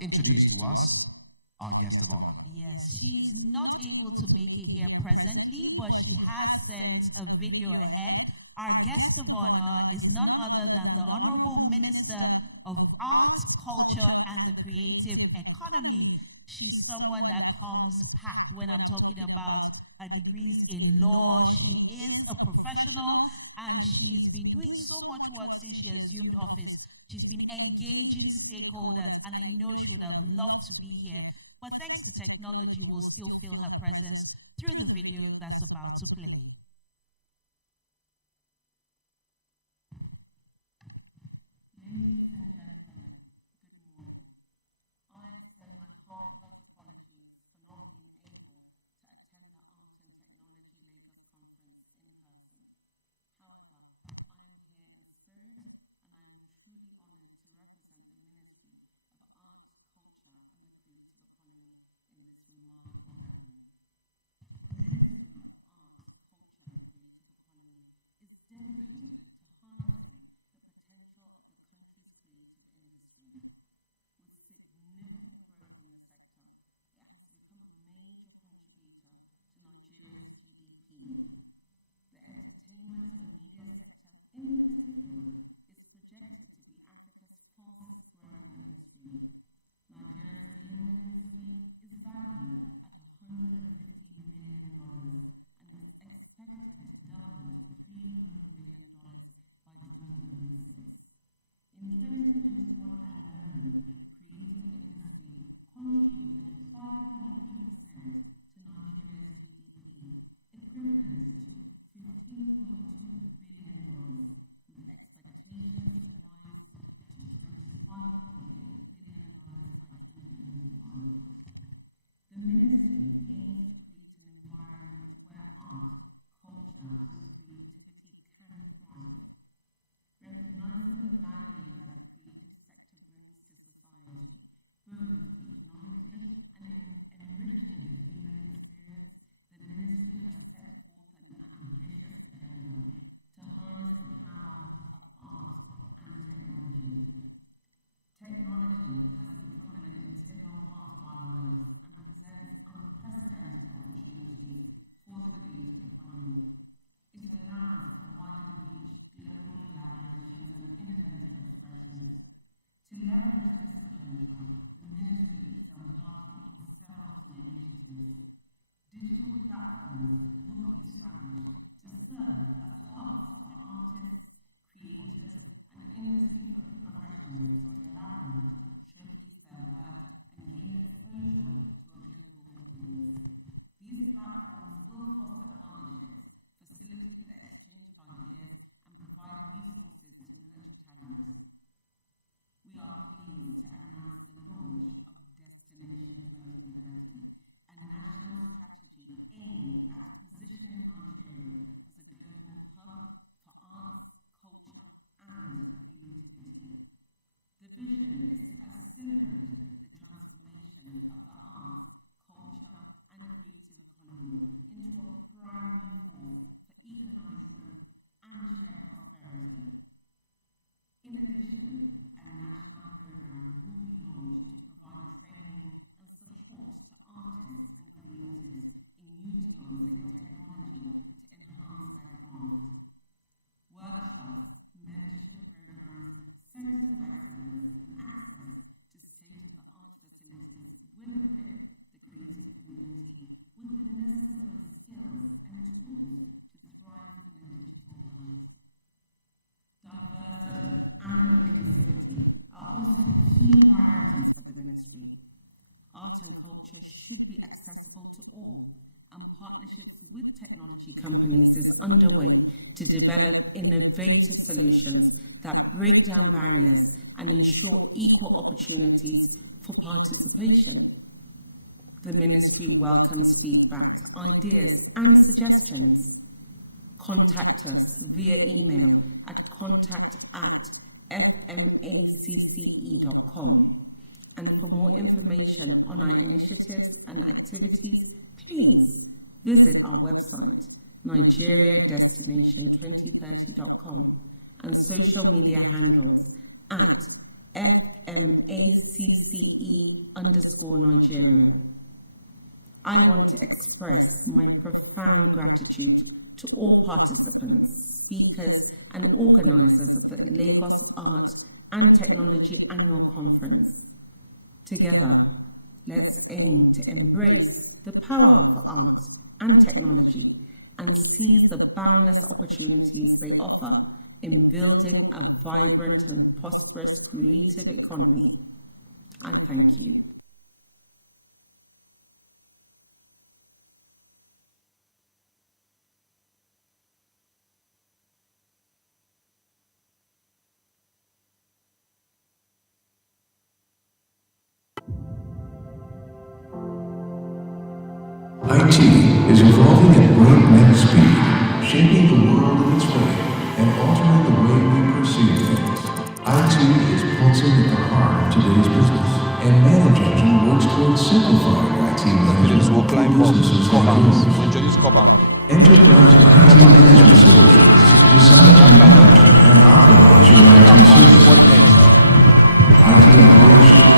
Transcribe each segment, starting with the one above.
introduce to us our guest of honor. Yes, she's not able to make it here presently, but she has sent a video ahead. Our guest of honor is none other than the Honorable Minister of Art, Culture, and the Creative Economy. She's someone that comes packed when I'm talking about her degrees in law. She is a professional, and she's been doing so much work since she assumed office. She's been engaging stakeholders, and I know she would have loved to be here. But thanks to technology, we'll still feel her presence through the video that's about to play. Ladies and gentlemen, good morning. I extend my heartfelt apologies for not being able to attend the Art and Technology Lagos conference in person. However, I am here in spirit, and I am truly honored to represent the Ministry of Art, Culture, and the Creative Economy in this remarkable journey. The Ministry of Art, Culture, and Creative Economy is dedicated to harnessing the potential of the country's creative industry. With significant growth in the sector, it has become a major contributor to Nigeria's GDP. The entertainment and media sector, in particular, is projected to be Africa's fastest growing industry. Nigeria's gaming industry is valued at $115 million and is expected to double to $300 million by 2026. In 2021 alone, the creative industry contributed 5.3% to Nigeria's GDP, equivalent to $15.2 billion, with expectations to rise to $25.8 billion by 2025. The Ministry aims to create an environment where art, culture, and creativity can thrive. Recognizing the value that the creative sector brings to society, both economically and in enriching the human experience, the Ministry has set forth an ambitious agenda to harness the power of art and technology. Technology has become an integral part of our lives and presents unprecedented opportunities for the creative economy. It allows for wider reach, global collaborations, and innovative expressions. To leverage this potential, the Ministry is embarking on several key initiatives. Digital platforms will be established to serve as hubs for artists, creators, and industry professionals to collaborate, showcase their work, and gain exposure to a global audience. These platforms will foster partnerships, facilitate the exchange of ideas, and provide resources to nurture talent. We are pleased to announce the launch of Destination 2030, a national strategy aimed at positioning Nigeria as a global hub for arts, culture, and creativity. The vision is to accelerate the transformation of the arts, culture, and creative economy into a primary force for economic growth and shared prosperity. In addition, a national program will be launched to provide training and support to artists and creators in utilizing technology to enhance their craft. Workshops, mentorship programs, centers of excellence, and access to state-of-the-art facilities will equip the creative community with the necessary skills and tools to thrive in a digital world. Diversity and inclusivity are also key priorities for the Ministry. Art and culture should be accessible to all, and partnerships with technology companies is underway to develop innovative solutions that break down barriers and ensure equal opportunities for participation. The Ministry welcomes feedback, ideas, and suggestions. Contact us via email at contact@fmacce.com. And for more information on our initiatives and activities, please visit our website, nigeriadestination2030.com, and social media handles at FMACCE_Nigeria. I want to express my profound gratitude to all participants, speakers, and organizers of the Lagos Art and Technology Annual Conference. Together, let's aim to embrace the power of art and technology and seize the boundless opportunities they offer in building a vibrant and prosperous creative economy. I thank you. IT is evolving at breakneck speed, shaping the world in its way and altering the way we perceive things. IT is pulsing at the heart of today's business, and ManageEngine works towards simplifying IT management for businesses and consumers. Enterprise IT management solutions designed to manage and optimize your IT services, IT operations,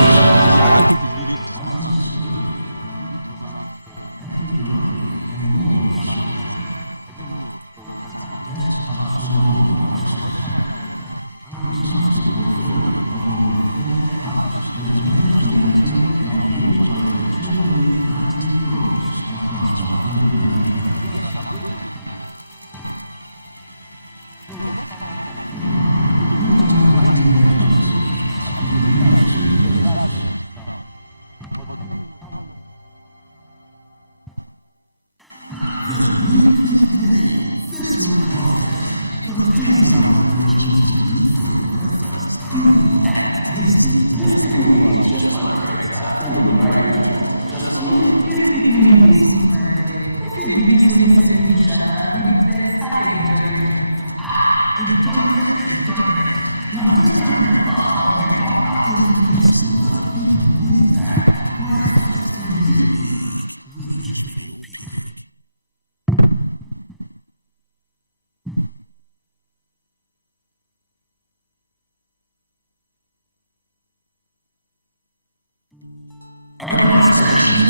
everyone's questions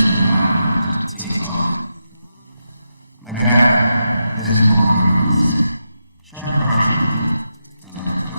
take time. McGaffey isn't long. Shut pressure. And let it go.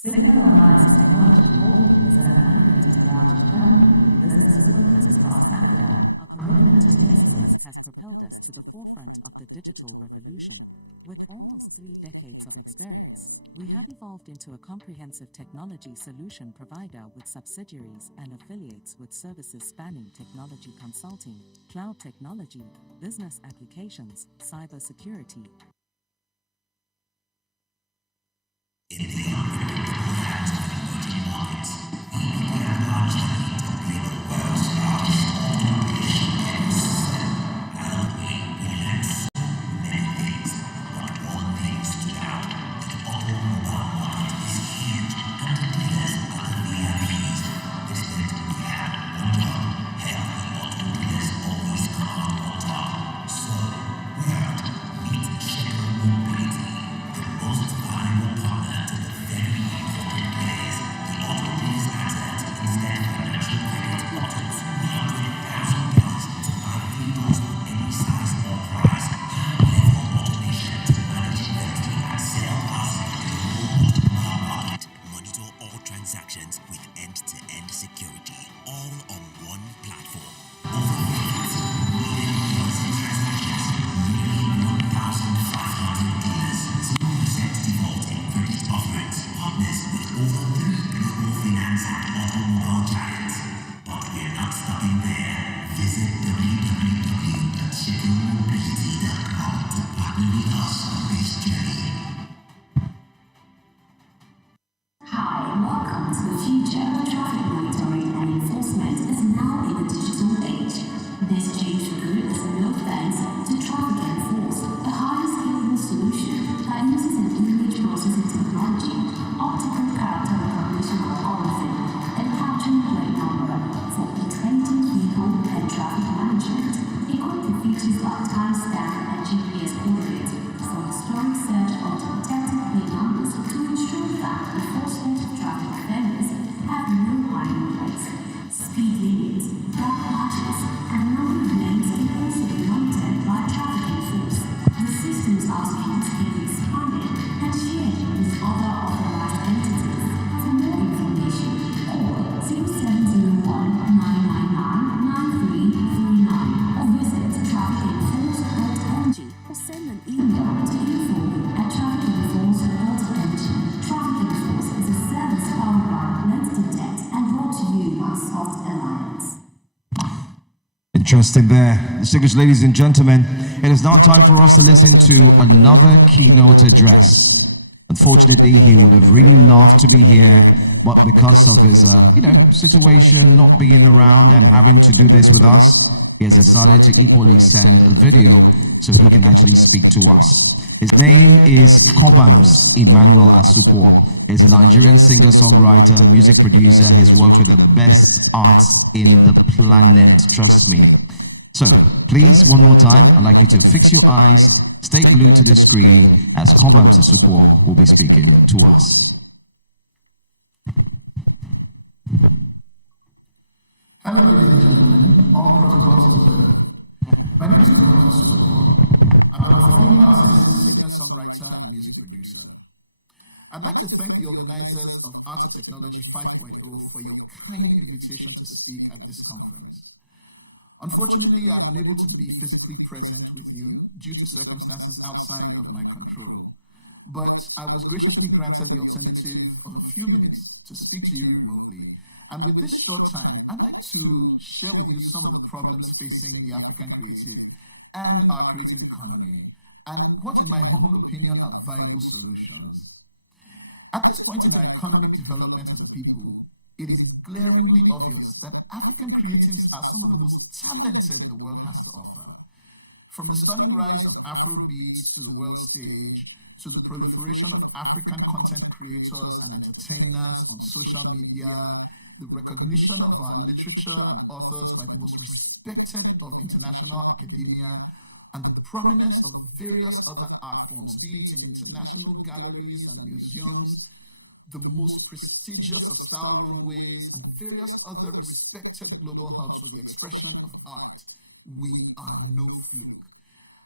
Signalized Technology Holding is an American technology company with business footprints across Africa. Our commitment to excellence has propelled us to the forefront of the digital revolution. With almost 3 decades of experience, we have evolved into a comprehensive technology solution provider with subsidiaries and affiliates with services spanning technology consulting, cloud technology, business applications, cybersecurity. Interesting there. Distinguished ladies and gentlemen, it is now time for us to listen to another keynote address. Unfortunately, he would have really loved to be here, but because of his, situation, not being around and having to do this with us, he has decided to equally send a video so he can actually speak to us. His name is Cobhams Emmanuel Asukwo. He's a Nigerian singer-songwriter, music producer. He's worked with the best arts in the planet, trust me. So, please, one more time, I'd like you to fix your eyes, stay glued to the screen as Cobhams Asukwo will be speaking to us. Hello, ladies and gentlemen, all protocols observed. My name is Aot Lagos. I'm a performing artist, singer-songwriter, and music producer. I'd like to thank the organizers of Art of Technology 5.0 for your kind invitation to speak at this conference. Unfortunately, I'm unable to be physically present with you due to circumstances outside of my control, but I was graciously granted the alternative of a few minutes to speak to you remotely. And with this short time, I'd like to share with you some of the problems facing the African creative and our creative economy, and what, in my humble opinion, are viable solutions. At this point in our economic development as a people, it is glaringly obvious that African creatives are some of the most talented the world has to offer. From the stunning rise of Afrobeats to the world stage, to the proliferation of African content creators and entertainers on social media, the recognition of our literature and authors by the most respected of international academia, and the prominence of various other art forms, be it in international galleries and museums, the most prestigious of style runways, and various other respected global hubs for the expression of art. We are no fluke.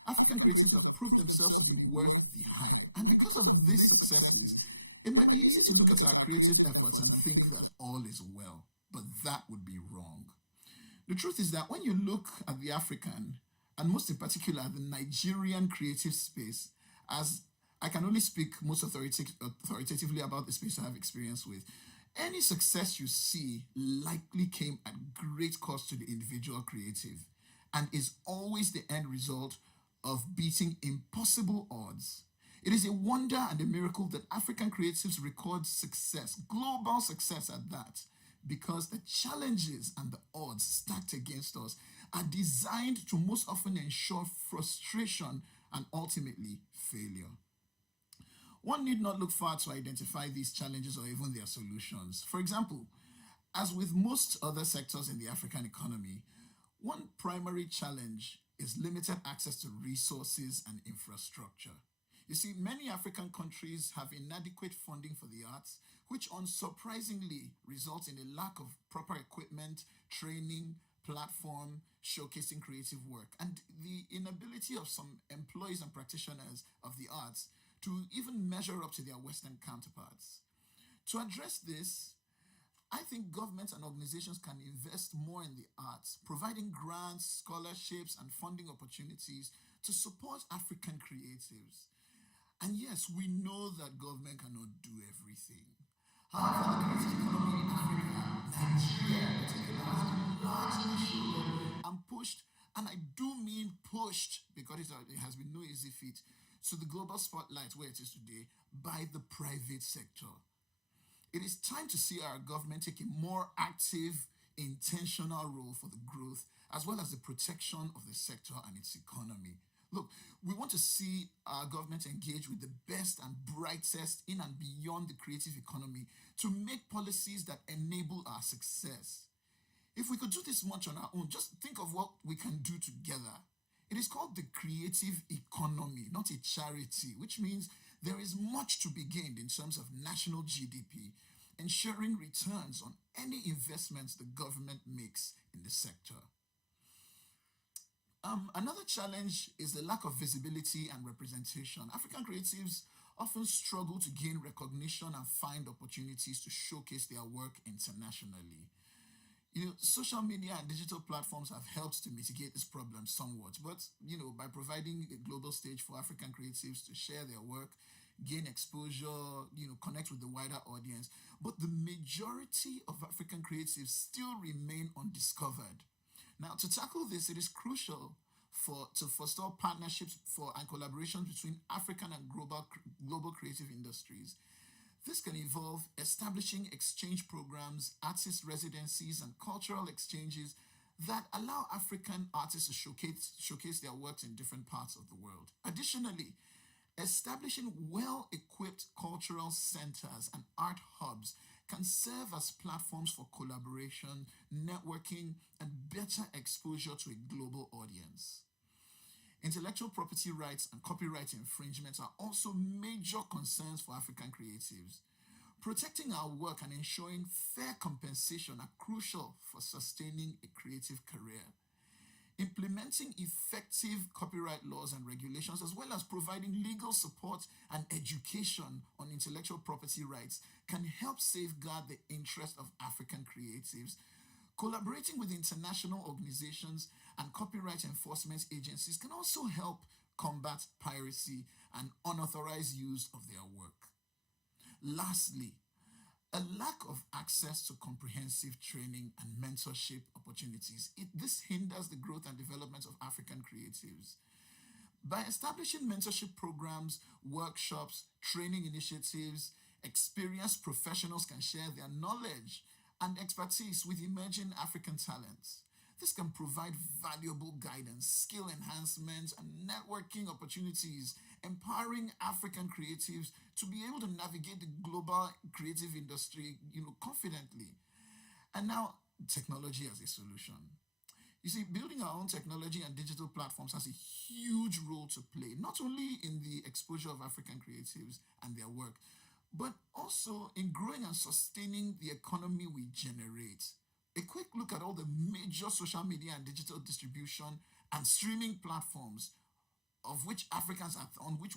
African creatives have proved themselves to be worth the hype. And because of these successes, it might be easy to look at our creative efforts and think that all is well, but that would be wrong. The truth is that when you look at the African, and most in particular the Nigerian creative space, as I can only speak most authoritatively about the space I have experience with, any success you see likely came at great cost to the individual creative and is always the end result of beating impossible odds. It is a wonder and a miracle that African creatives record success, global success at that, because the challenges and the odds stacked against us are designed to most often ensure frustration and ultimately failure. One need not look far to identify these challenges or even their solutions. For example, as with most other sectors in the African economy, one primary challenge is limited access to resources and infrastructure. You see, many African countries have inadequate funding for the arts, which unsurprisingly results in a lack of proper equipment, training, platform, showcasing creative work, and the inability of some employees and practitioners of the arts to even measure up to their Western counterparts. To address this, I think governments and organizations can invest more in the arts, providing grants, scholarships, and funding opportunities to support African creatives. And yes, we know that government cannot do everything. However, the creative economy in Africa, Nigeria in particular, has been largely shielded and pushed, and I do mean pushed, because it has been no easy feat, to the global spotlight where it is today by the private sector. It is time to see our government take a more active, intentional role for the growth as well as the protection of the sector and its economy. Look, we want to see our government engage with the best and brightest in and beyond the creative economy to make policies that enable our success. If we could do this much on our own, just think of what we can do together. It is called the creative economy, not a charity, which means there is much to be gained in terms of national GDP, ensuring returns on any investments the government makes in the sector. Another challenge is the lack of visibility and representation. African creatives often struggle to gain recognition and find opportunities to showcase their work internationally. Social media and digital platforms have helped to mitigate this problem somewhat, but, by providing a global stage for African creatives to share their work, gain exposure, connect with the wider audience. But the majority of African creatives still remain undiscovered. Now, to tackle this, it is crucial to foster partnerships and collaborations between African and global creative industries. This can involve establishing exchange programs, artist residencies, and cultural exchanges that allow African artists to showcase their works in different parts of the world. Additionally, establishing well-equipped cultural centers and art hubs can serve as platforms for collaboration, networking, and better exposure to a global audience. Intellectual property rights and copyright infringements are also major concerns for African creatives. Protecting our work and ensuring fair compensation are crucial for sustaining a creative career. Implementing effective copyright laws and regulations, as well as providing legal support and education on intellectual property rights, can help safeguard the interest of African creatives. Collaborating with international organizations and copyright enforcement agencies can also help combat piracy and unauthorized use of their work. Lastly, a lack of access to comprehensive training and mentorship opportunities, this hinders the growth and development of African creatives. By establishing mentorship programs, workshops, training initiatives, experienced professionals can share their knowledge and expertise with emerging African talents. This can provide valuable guidance, skill enhancements, and networking opportunities, empowering African creatives to be able to navigate the global creative industry, confidently. And now, technology as a solution. You see, building our own technology and digital platforms has a huge role to play, not only in the exposure of African creatives and their work, but also in growing and sustaining the economy we generate. A quick look at all the major social media and digital distribution and streaming platforms on which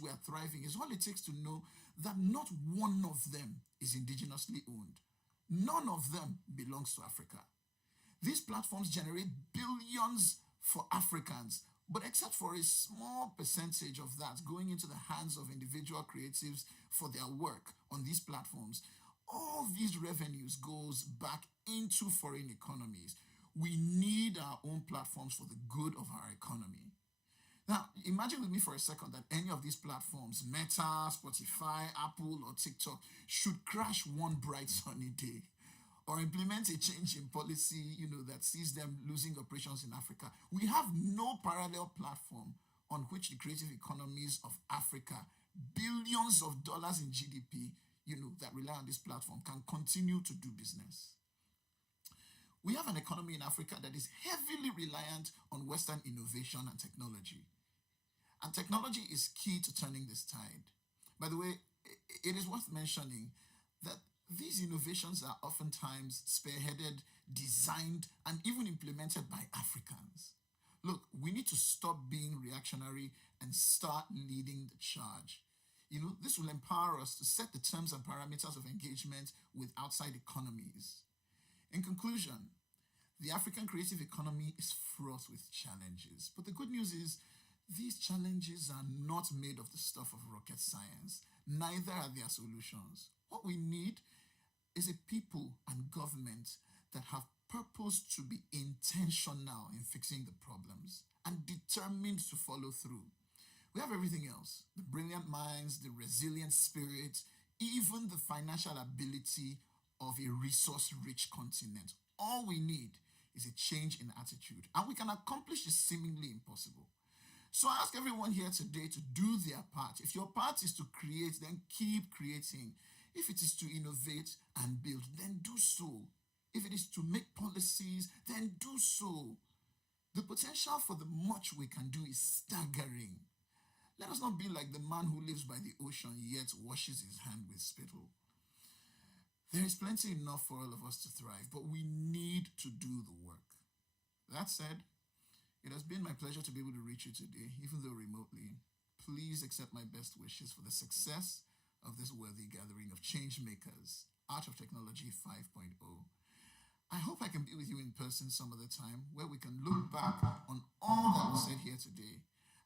we are thriving is all it takes to know that not one of them is indigenously owned. None of them belongs to Africa. These platforms generate billions for Africans, but except for a small percentage of that going into the hands of individual creatives for their work on these platforms, all these revenues goes back into foreign economies. We need our own platforms for the good of our economy. Now, imagine with me for a second that any of these platforms, Meta, Spotify, Apple, or TikTok, should crash one bright sunny day, or implement a change in policy, that sees them losing operations in Africa. We have no parallel platform on which the creative economies of Africa, billions of dollars in GDP, that rely on this platform, can continue to do business. We have an economy in Africa that is heavily reliant on Western innovation and technology. And technology is key to turning this tide. By the way, it is worth mentioning that these innovations are oftentimes spearheaded, designed, and even implemented by Africans. Look, we need to stop being reactionary and start leading the charge. This will empower us to set the terms and parameters of engagement with outside economies. In conclusion, the African creative economy is fraught with challenges. But the good news is, these challenges are not made of the stuff of rocket science. Neither are their solutions. What we need is a people and government that have purpose to be intentional in fixing the problems and determined to follow through. We have everything else: the brilliant minds, the resilient spirit, even the financial ability of a resource-rich continent. All we need is a change in attitude, and we can accomplish the seemingly impossible. So I ask everyone here today to do their part. If your part is to create, then keep creating. If it is to innovate and build, then do so. If it is to make policies, then do so. The potential for the much we can do is staggering. Let us not be like the man who lives by the ocean yet washes his hand with spittle. There is plenty enough for all of us to thrive, but we need to do the work. That said, it has been my pleasure to be able to reach you today, even though remotely. Please accept my best wishes for the success of this worthy gathering of change makers, Art of Technology 5.0. I hope I can be with you in person some other time, where we can look back on all that was said here today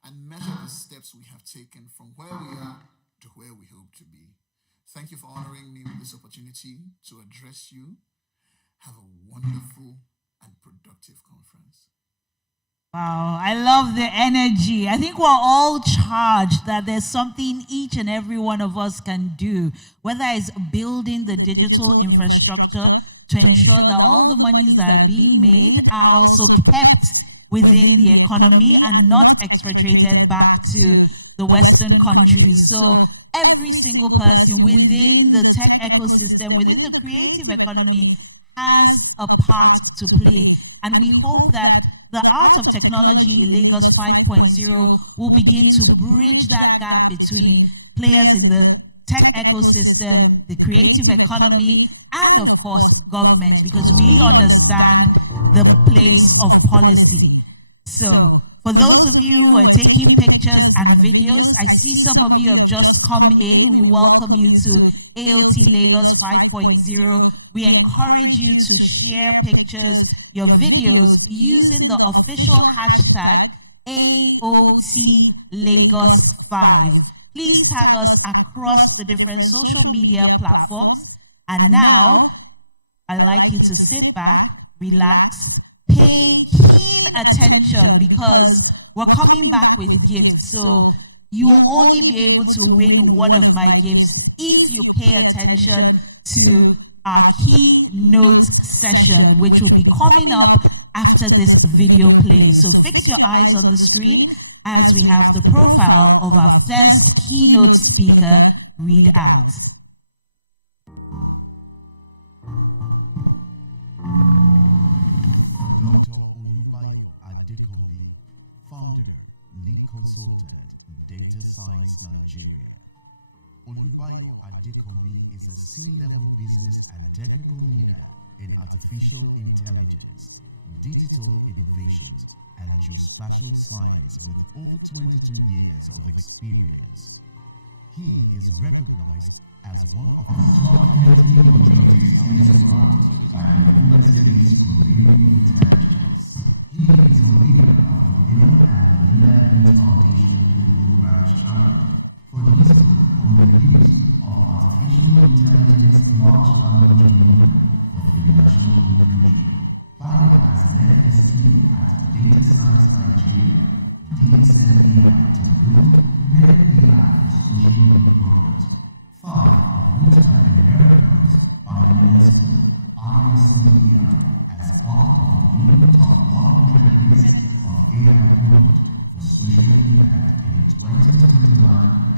and measure the steps we have taken from where we are to where we hope to be. Thank you for honoring me with this opportunity to address you. Have a wonderful and productive conference. Wow, I love the energy. I think we're all charged that there's something each and every one of us can do, whether it's building the digital infrastructure to ensure that all the monies that are being made are also kept within the economy and not expatriated back to the Western countries. So every single person within the tech ecosystem, within the creative economy, has a part to play. And we hope that the Art of Technology in Lagos 5.0 will begin to bridge that gap between players in the tech ecosystem, the creative economy, and of course, governments, because we understand the place of policy. So, for those of you who are taking pictures and videos, I see some of you have just come in. We welcome you to Aot Lagos 5.0. We encourage you to share pictures, your videos, using the official hashtag Aot Lagos 5. Please tag us across the different social media platforms. And now, I'd like you to sit back, relax, pay keen attention, because we're coming back with gifts. So you will only be able to win one of my gifts if you pay attention to our keynote session, which will be coming up after this video plays. So fix your eyes on the screen as we have the profile of our first keynote speaker read out. Dr. Olubayo Adekombi, founder, lead consultant, Data Science Nigeria. Olubayo Adekombi is a C-level business and technical leader in artificial intelligence, digital innovations, and geospatial science with over 22 years of experience. He is recognized as one of the top 30 contributors in the world by the University's Community Intelligence. He is a leader of the Bill and Melinda Gates Foundation Programs China for his work on the use of artificial intelligence large language model for financial inclusion. Bayo has led his team at Data Science Nigeria, DSNAI, to build many AI for social programs. 5 of which have been recognized by the UNESCO, IOCDI, as part of the global top 100 list of AI code for social impact in 2021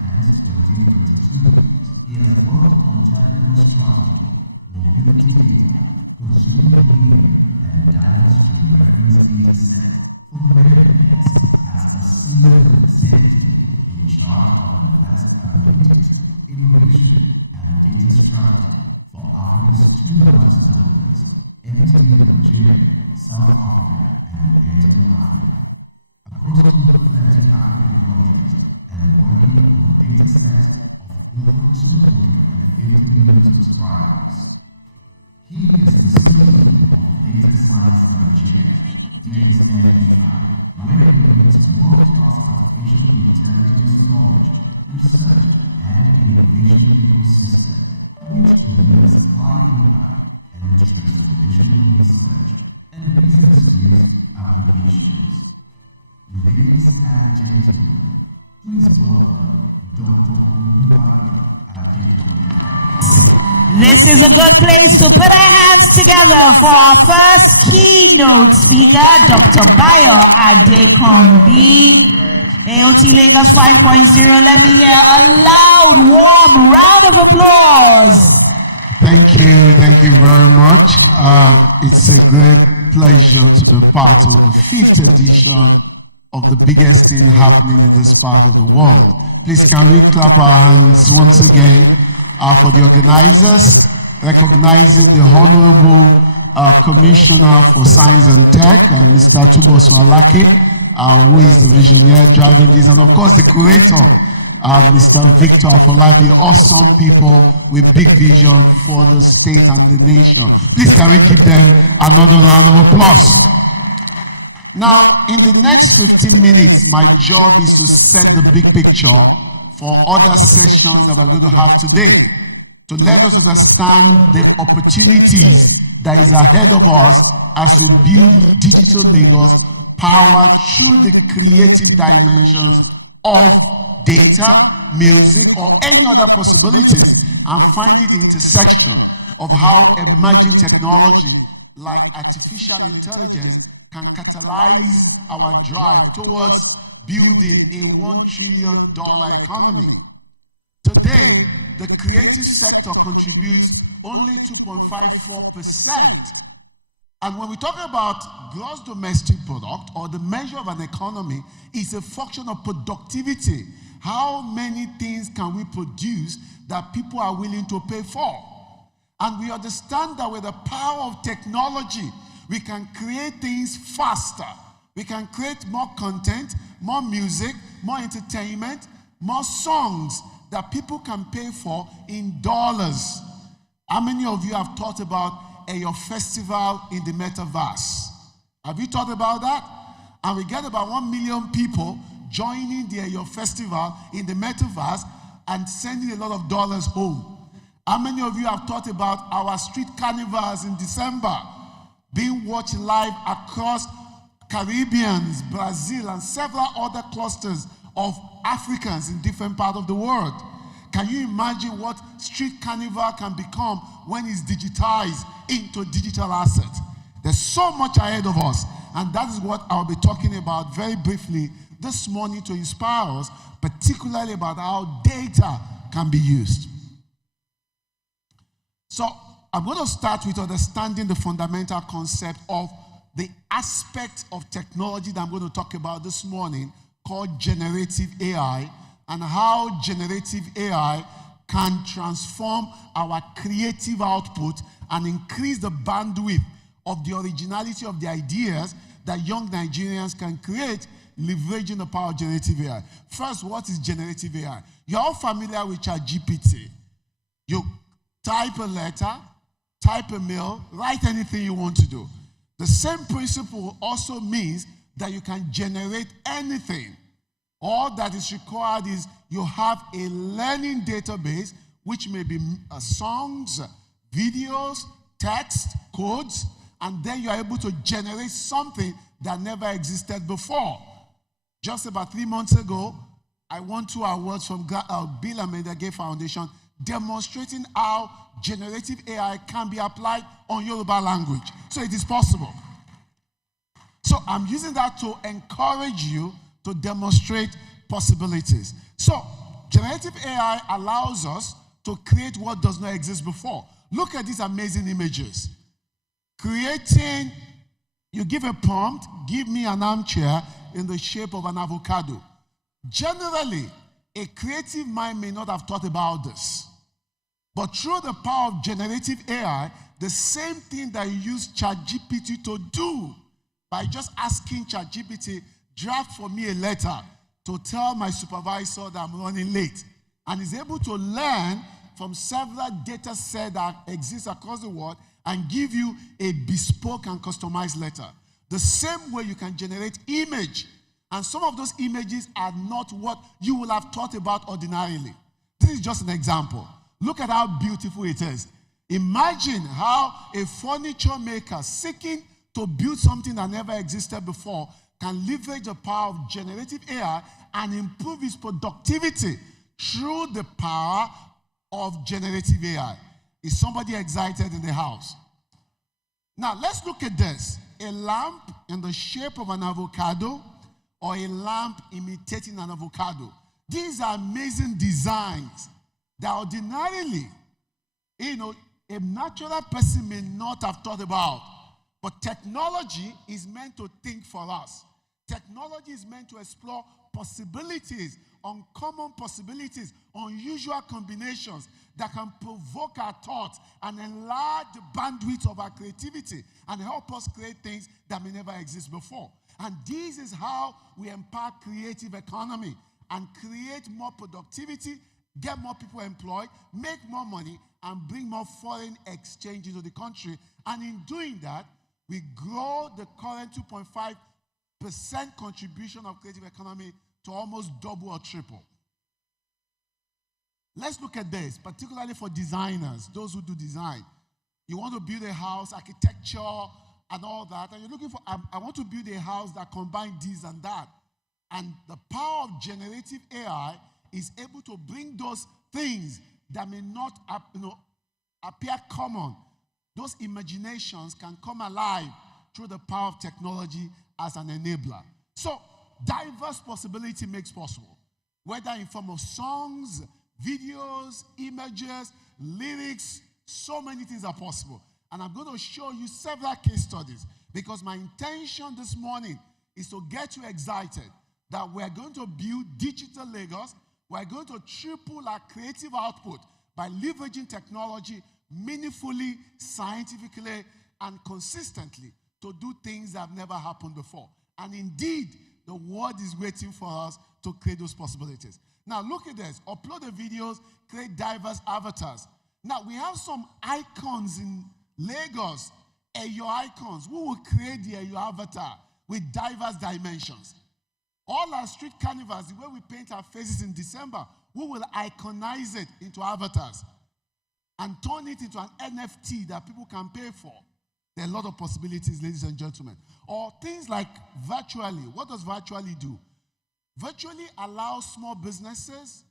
and 2022. He has worked on technical strategy, mobility data, consumer behavior, and diverse reference data set for many years as a senior executive in charge of advanced analytics, innovation, and data strategy for Africa's 2 largest governments, MTN Nigeria, South Africa, and Airtel Africa. Across over 30 African countries and working on data sets of over 250 million subscribers. He is the CEO of Data Science Nigeria, DSNAI, where he creates world-class artificial intelligence knowledge, research, and innovation ecosystem, which delivers high impact and transformational research and business use applications. Ladies and gentlemen, please welcome Dr. Olubayo Adekombi. This is a good place to put our hands together for our first keynote speaker, Dr. Bayo Adekombi. Aot Lagos 5.0, let me hear a loud, warm round of applause. Thank you very much. It's a great pleasure to be part of the 5th edition of the biggest thing happening in this part of the world. Please can we clap our hands once again for the organizers, recognizing the Honorable Commissioner for Science and Tech, Mr. Tuboso Alake, who is the visionary driving this, and of course the curator, Mr. Victor Afolabi, awesome people with big vision for the state and the nation. Please can we give them another round of applause? Now, in the next 15 minutes, my job is to set the big picture for other sessions that we're going to have today, to let us understand the opportunities that is ahead of us as we build Digital Lagos powered through the creative dimensions of data, music, or any other possibilities, and finding the intersection of how emerging technology like artificial intelligence can catalyze our drive towards building a $1 trillion economy. Today, the creative sector contributes only 2.54%. And when we talk about gross domestic product, or the measure of an economy, it's a function of productivity. How many things can we produce that people are willing to pay for? And we understand that with the power of technology, we can create things faster. We can create more content, more music, more entertainment, more songs that people can pay for in dollars. How many of you have thought about your festival in the metaverse? Have you thought about that? And we get about 1 million people joining your festival in the metaverse and sending a lot of dollars home. How many of you have thought about our street carnivals in December being watched live across Caribbeans, Brazil, and several other clusters of Africans in different parts of the world? Can you imagine what street carnival can become when it's digitized into digital assets? There's so much ahead of us, and that is what I'll be talking about very briefly this morning to inspire us, particularly about how data can be used. So I'm going to start with understanding the fundamental concept of the aspect of technology that I'm going to talk about this morning, called generative AI, and how generative AI can transform our creative output and increase the bandwidth of the originality of the ideas that young Nigerians can create, leveraging the power of generative AI. First, what is generative AI? You're all familiar with ChatGPT. You type a letter, type a mail, write anything you want to do. The same principle also means that you can generate anything. All that is required is you have a learning database, which may be songs, videos, text, codes, and then you're able to generate something that never existed before. Just about 3 months ago, I won 2 awards from Bill and Melinda Gates Foundation, demonstrating how generative AI can be applied on Yoruba language. So it is possible. So I'm using that to encourage you to demonstrate possibilities. So generative AI allows us to create what does not exist before. Look at these amazing images. Creating, you give a prompt, give me an armchair in the shape of an avocado. Generally, a creative mind may not have thought about this. But through the power of generative AI, the same thing that you use ChatGPT to do, by just asking ChatGPT, draft for me a letter to tell my supervisor that I'm running late, and is able to learn from several data sets that exist across the world and give you a bespoke and customized letter. The same way you can generate image, and some of those images are not what you will have thought about ordinarily. This is just an example. Look at how beautiful it is. Imagine how a furniture maker seeking to build something that never existed before can leverage the power of generative AI and improve its productivity through the power of generative AI. Is somebody excited in the house? Now, let's look at this. A lamp in the shape of an avocado, or a lamp imitating an avocado. These are amazing designs that ordinarily, a natural person may not have thought about. But technology is meant to think for us. Technology is meant to explore possibilities, uncommon possibilities, unusual combinations that can provoke our thoughts and enlarge the bandwidth of our creativity and help us create things that may never exist before. And this is how we empower creative economy and create more productivity, get more people employed, make more money, and bring more foreign exchange into the country. And in doing that, we grow the current 2.5% contribution of creative economy to almost double or triple. Let's look at this, particularly for designers, those who do design. You want to build a house, architecture, and all that, and you're looking for, I want to build a house that combines this and that. And the power of generative AI is able to bring those things that may not appear common. Those imaginations can come alive through the power of technology as an enabler. So, diverse possibility makes possible, whether in form of songs, videos, images, lyrics, so many things are possible. And I'm going to show you several case studies because my intention this morning is to get you excited that we're going to build digital Lagos. We're going to triple our creative output by leveraging technology meaningfully, scientifically, and consistently to do things that have never happened before. And indeed, the world is waiting for us to create those possibilities. Now, look at this. Upload the videos, create diverse avatars. Now, we have some icons in Lagos, Aot icons. We will create the Aot avatar with diverse dimensions. All our street carnivals, the way we paint our faces in December, we will iconize it into avatars and turn it into an NFT that people can pay for. There are a lot of possibilities, ladies and gentlemen. Or things like virtually. What does virtually do? Virtually allows small businesses,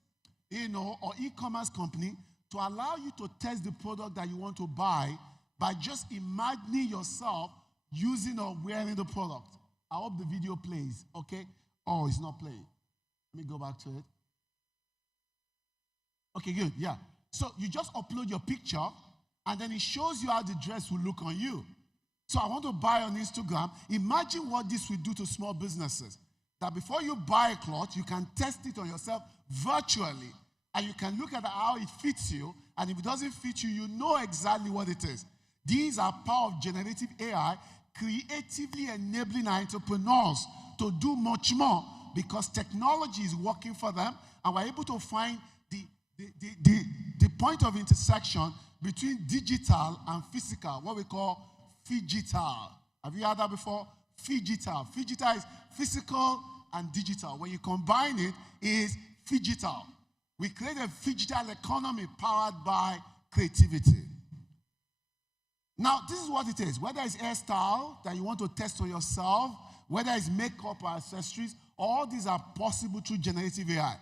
or e-commerce company to allow you to test the product that you want to buy by just imagining yourself using or wearing the product. I hope the video plays, okay? Oh, it's not playing. Let me go back to it. Okay, good, yeah. So you just upload your picture, and then it shows you how the dress will look on you. So I want to buy on Instagram. Imagine what this will do to small businesses. That before you buy a cloth, you can test it on yourself virtually. And you can look at how it fits you. And if it doesn't fit you, you know exactly what it is. These are power of generative AI creatively enabling our entrepreneurs to do much more because technology is working for them. And we're able to find the point of intersection between digital and physical, what we call phygital. Have you heard that before? Phygital. Phygital is physical and digital. When you combine it, is phygital. We create a phygital economy powered by creativity. Now, this is what it is. Whether it's hairstyle that you want to test on yourself, whether it's makeup or accessories, all these are possible through generative AI.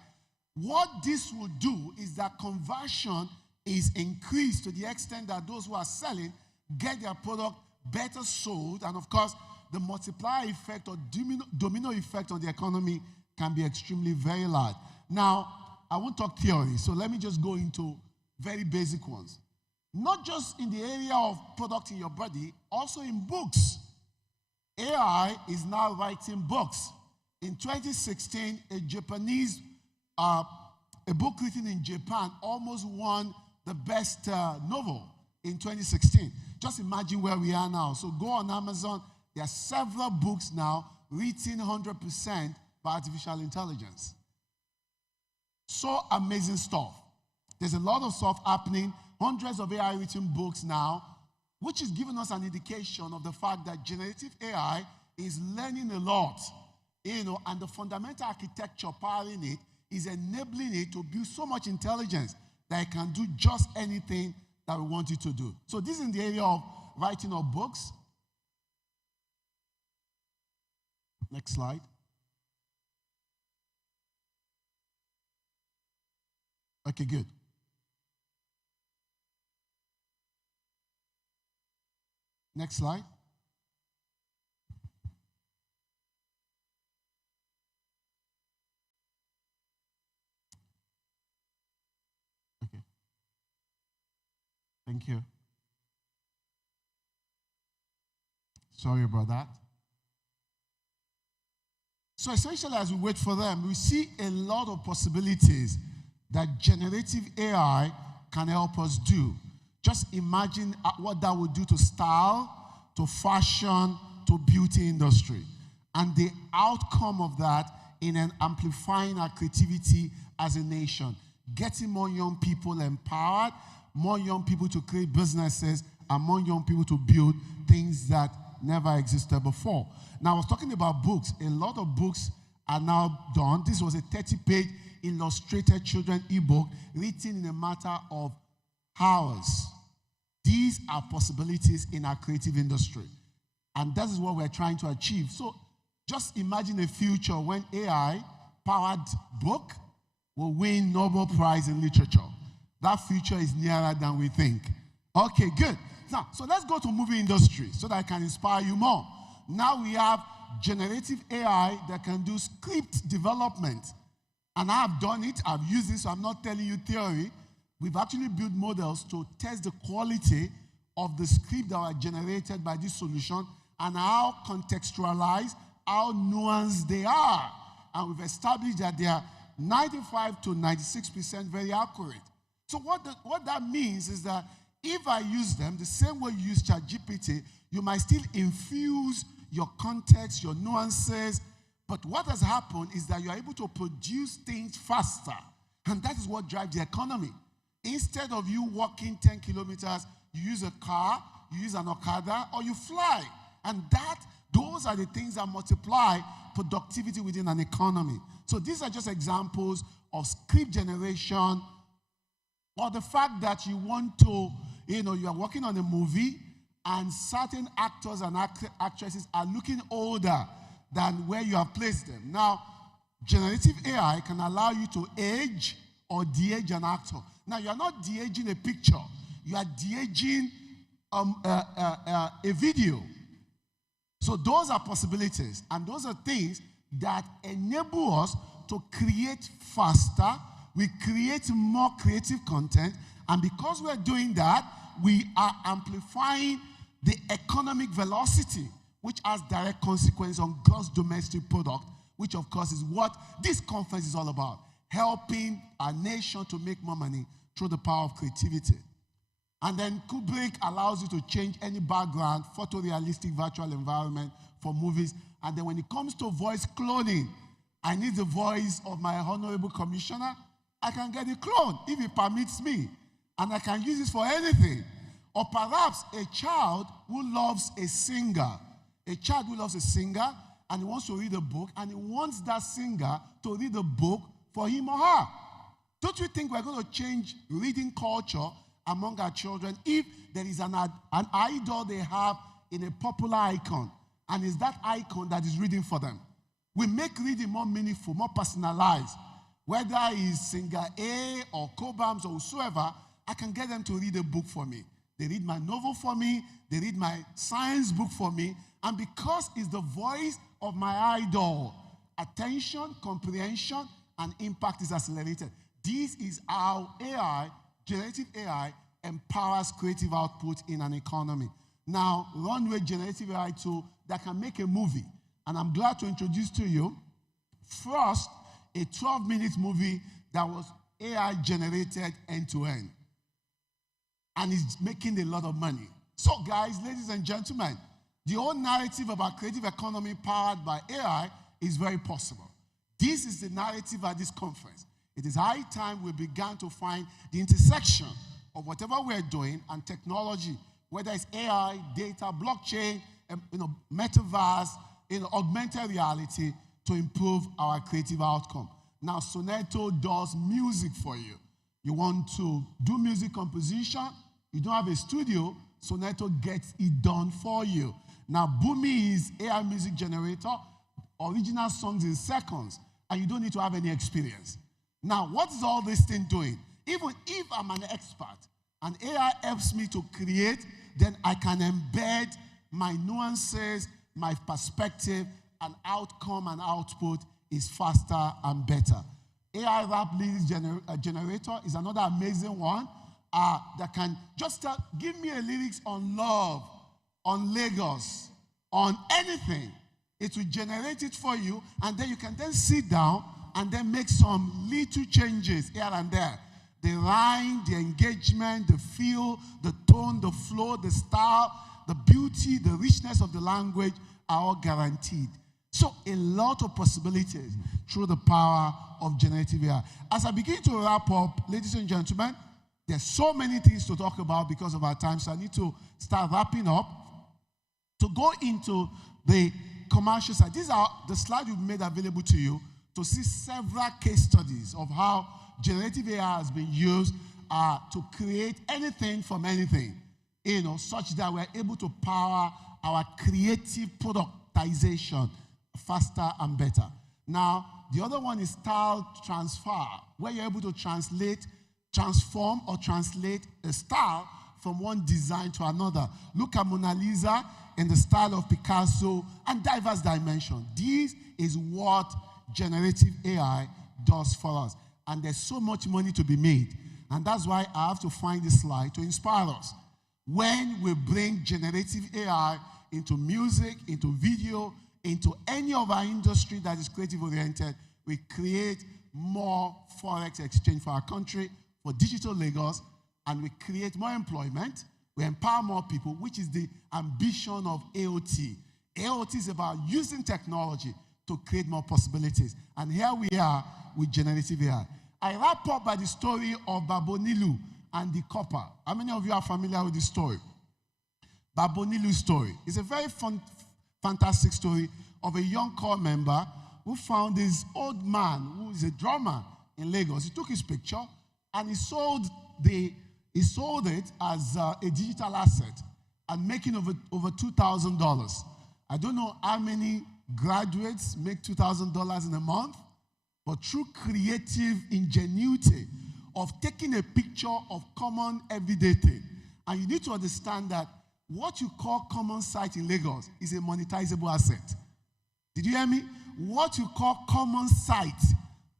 What this will do is that conversion is increased to the extent that those who are selling get their product better sold, and of course, the multiplier effect or domino effect on the economy can be extremely very large. Now, I won't talk theory, so let me just go into very basic ones. Not just in the area of product in your body, also in books. AI is now writing books. In 2016, a book written in Japan almost won the best novel in 2016. Just imagine where we are now. So go on Amazon. There are several books now written 100% by artificial intelligence. So amazing stuff. There's a lot of stuff happening. Hundreds of AI written books now, which is giving us an indication of the fact that generative AI is learning a lot, and the fundamental architecture powering it is enabling it to build so much intelligence that it can do just anything that we want it to do. So this is in the area of writing of books. Next slide. Okay, good. Next slide. Okay. Thank you. Sorry about that. So essentially, as we wait for them, we see a lot of possibilities that generative AI can help us do. Just imagine what that would do to style, to fashion, to beauty industry. And the outcome of that in amplifying our creativity as a nation, getting more young people empowered, more young people to create businesses, and more young people to build things that never existed before. Now, I was talking about books. A lot of books are now done. This was a 30-page illustrated children ebook written in a matter of hours. These are possibilities in our creative industry. And that is what we're trying to achieve. So just imagine a future when AI-powered book will win Nobel Prize in literature. That future is nearer than we think. Okay, good. Now, so let's go to movie industry so that I can inspire you more. Now we have generative AI that can do script development. And I have done it, I've used it, so I'm not telling you theory. We've actually built models to test the quality of the script that were generated by this solution and how contextualized, how nuanced they are. And we've established that they are 95 to 96% very accurate. So what that means is that if I use them the same way you use ChatGPT, you might still infuse your context, your nuances, but what has happened is that you're able to produce things faster. And that is what drives the economy. Instead of you walking 10 kilometers, you use a car, you use an Okada, or you fly. And those are the things that multiply productivity within an economy. So these are just examples of script generation, or the fact that you want to, you are working on a movie and certain actors and actresses are looking older than where you have placed them. Now, generative AI can allow you to age or de-age an actor. Now, you are not de-aging a picture. You are de-aging a video. So those are possibilities, and those are things that enable us to create faster. We create more creative content, and because we're doing that, we are amplifying the economic velocity, which has direct consequence on gross domestic product, which of course is what this conference is all about, helping our nation to make more money through the power of creativity. And then Kubrick allows you to change any background, photorealistic virtual environment for movies. And then when it comes to voice cloning, I need the voice of my honorable commissioner. I can get a clone if it permits me. And I can use this for anything. Or perhaps a child who loves a singer. A child who loves a singer and he wants to read a book and he wants that singer to read a book for him or her. Don't you think we're going to change reading culture among our children if there is an idol they have in a popular icon, and it's that icon that is reading for them? We make reading more meaningful, more personalized. Whether it's singer A or Cobams or whosoever, I can get them to read a book for me. They read my novel for me, they read my science book for me, and because it's the voice of my idol, attention, comprehension, and impact is accelerated. This is how AI, generative AI, empowers creative output in an economy. Now, Runway generative AI tool that can make a movie. And I'm glad to introduce to you, first, a 12-minute movie that was AI generated end-to-end. And is making a lot of money. So guys, ladies and gentlemen, the whole narrative about creative economy powered by AI is very possible. This is the narrative at this conference. It is high time we began to find the intersection of whatever we're doing and technology, whether it's AI, data, blockchain, metaverse, augmented reality, to improve our creative outcome. Now, Soneto does music for you. You want to do music composition, you don't have a studio, Soneto gets it done for you. Now, Boomi is AI music generator, original songs in seconds, and you don't need to have any experience. Now, what is all this thing doing? Even if I'm an expert and AI helps me to create, then I can embed my nuances, my perspective, and outcome and output is faster and better. AI rap lyrics generator is another amazing one that can just give me a lyrics on love, on Lagos, on anything. It will generate it for you, and then you can then sit down and then make some little changes here and there. The rhyme, the engagement, the feel, the tone, the flow, the style, the beauty, the richness of the language are all guaranteed. So a lot of possibilities through the power of generative AI. As I begin to wrap up, ladies and gentlemen, there's so many things to talk about because of our time, so I need to start wrapping up. To go into the commercial side, these are the slides we've made available to you to see several case studies of how generative AI has been used to create anything from anything, such that we're able to power our creative productization faster and better. Now, the other one is style transfer, where you're able to transform or translate a style from one design to another. Look at Mona Lisa in the style of Picasso and diverse dimensions. This is what generative AI does for us. And there's so much money to be made. And that's why I have to find this slide to inspire us. When we bring generative AI into music, into video, into any of our industry that is creative oriented, we create more forex exchange for our country, for digital Lagos, and we create more employment. We empower more people, which is the ambition of AOT. AOT is about using technology to create more possibilities. And here we are with generative AI. I wrap up by the story of Babonilu and the copper. How many of you are familiar with this story? Babonilu's story. It's a very fantastic story of a young corps member who found this old man who is a drummer in Lagos. He took his picture and he sold it as a digital asset and making over $2,000. I don't know how many graduates make $2,000 in a month, but through creative ingenuity of taking a picture of common everyday thing. And you need to understand that what you call common sight in Lagos is a monetizable asset. Did you hear me? What you call common sight,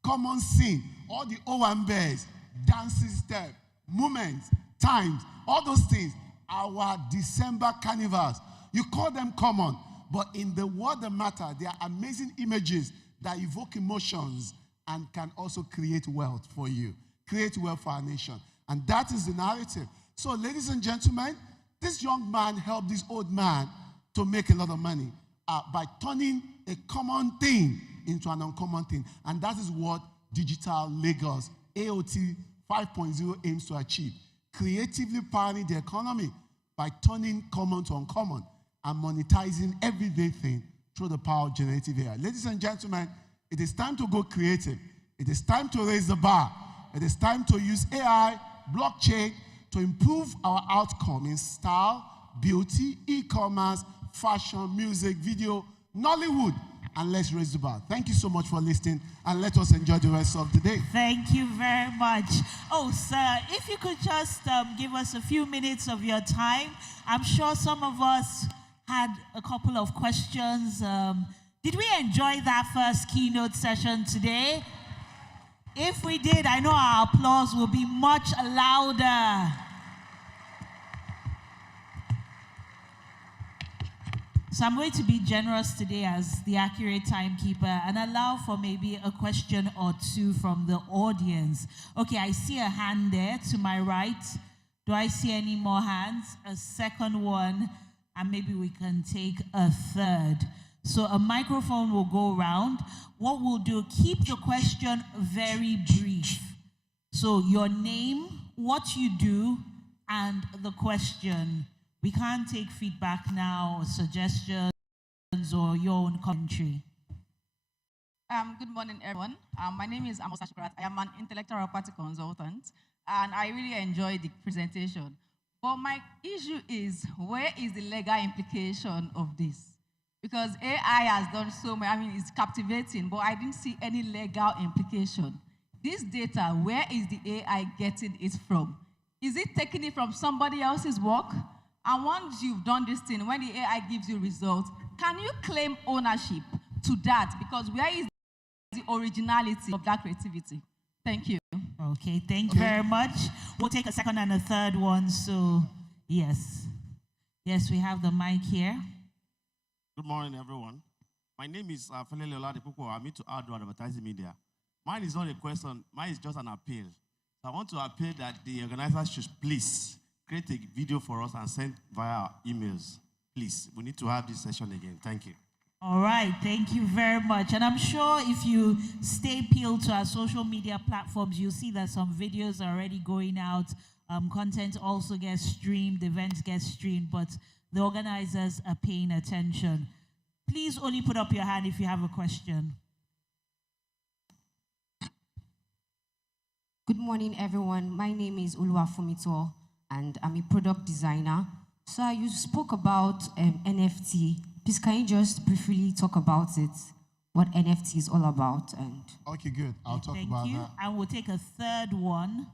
common scene, all the Owambes, dancing step, movements, times, all those things, our December carnivals, you call them common, but in the word that matter, they are amazing images that evoke emotions and can also create wealth for you, create wealth for our nation. And that is the narrative. So, ladies and gentlemen, this young man helped this old man to make a lot of money by turning a common thing into an uncommon thing. And that is what Digital Lagos AOT 5.0 aims to achieve. Creatively powering the economy by turning common to uncommon and monetizing everyday thing through the power of generative AI. Ladies and gentlemen, it is time to go creative. It is time to raise the bar. It is time to use AI, blockchain, to improve our outcome in style, beauty, e-commerce, fashion, music, video, Nollywood, and let's raise the bar. Thank you so much for listening, and let us enjoy the rest of the day. Thank you very much. Oh, sir, if you could just give us a few minutes of your time. I'm sure some of us had a couple of questions. Did we enjoy that first keynote session today? If we did, I know our applause will be much louder. So I'm going to be generous today as the accurate timekeeper and allow for maybe a question or two from the audience. Okay, I see a hand there to my right. Do I see any more hands? A second one, and maybe we can take a third. So a microphone will go around. What we'll do, keep the question very brief. So your name, what you do, and the question. We can't take feedback now, or suggestions, or your own commentary. Good morning, everyone. My name is Amos Ashkurat. I am an intellectual property consultant, and I really enjoyed the presentation. But my issue is, where is the legal implication of this? Because AI has done so much, I mean, it's captivating, but I didn't see any legal implication. This data, where is the AI getting it from? Is it taking it from somebody else's work? And once you've done this thing, when the AI gives you results, can you claim ownership to that? Because where is the originality of that creativity? Thank you. Okay, thank you very much. We'll take a second and a third one, so yes. Yes, we have the mic here. Good morning, everyone. My name is Felele Oladipupo. I'm into outdoor advertising media. Mine is not a question, mine is just an appeal. So I want to appeal that the organizers should please create a video for us and send via our emails. Please, we need to have this session again. Thank you. All right, thank you very much. And I'm sure if you stay peeled to our social media platforms, you'll see that some videos are already going out. Content also gets streamed, events get streamed, but the organizers are paying attention. Please only put up your hand if you have a question. Good morning, everyone. My name is Uluwafumito, and I'm a product designer. So you spoke about NFT. Please, can you just briefly talk about it? What NFT is all about? And Okay, good. I'll talk Thank about you. that. And we'll take a third one.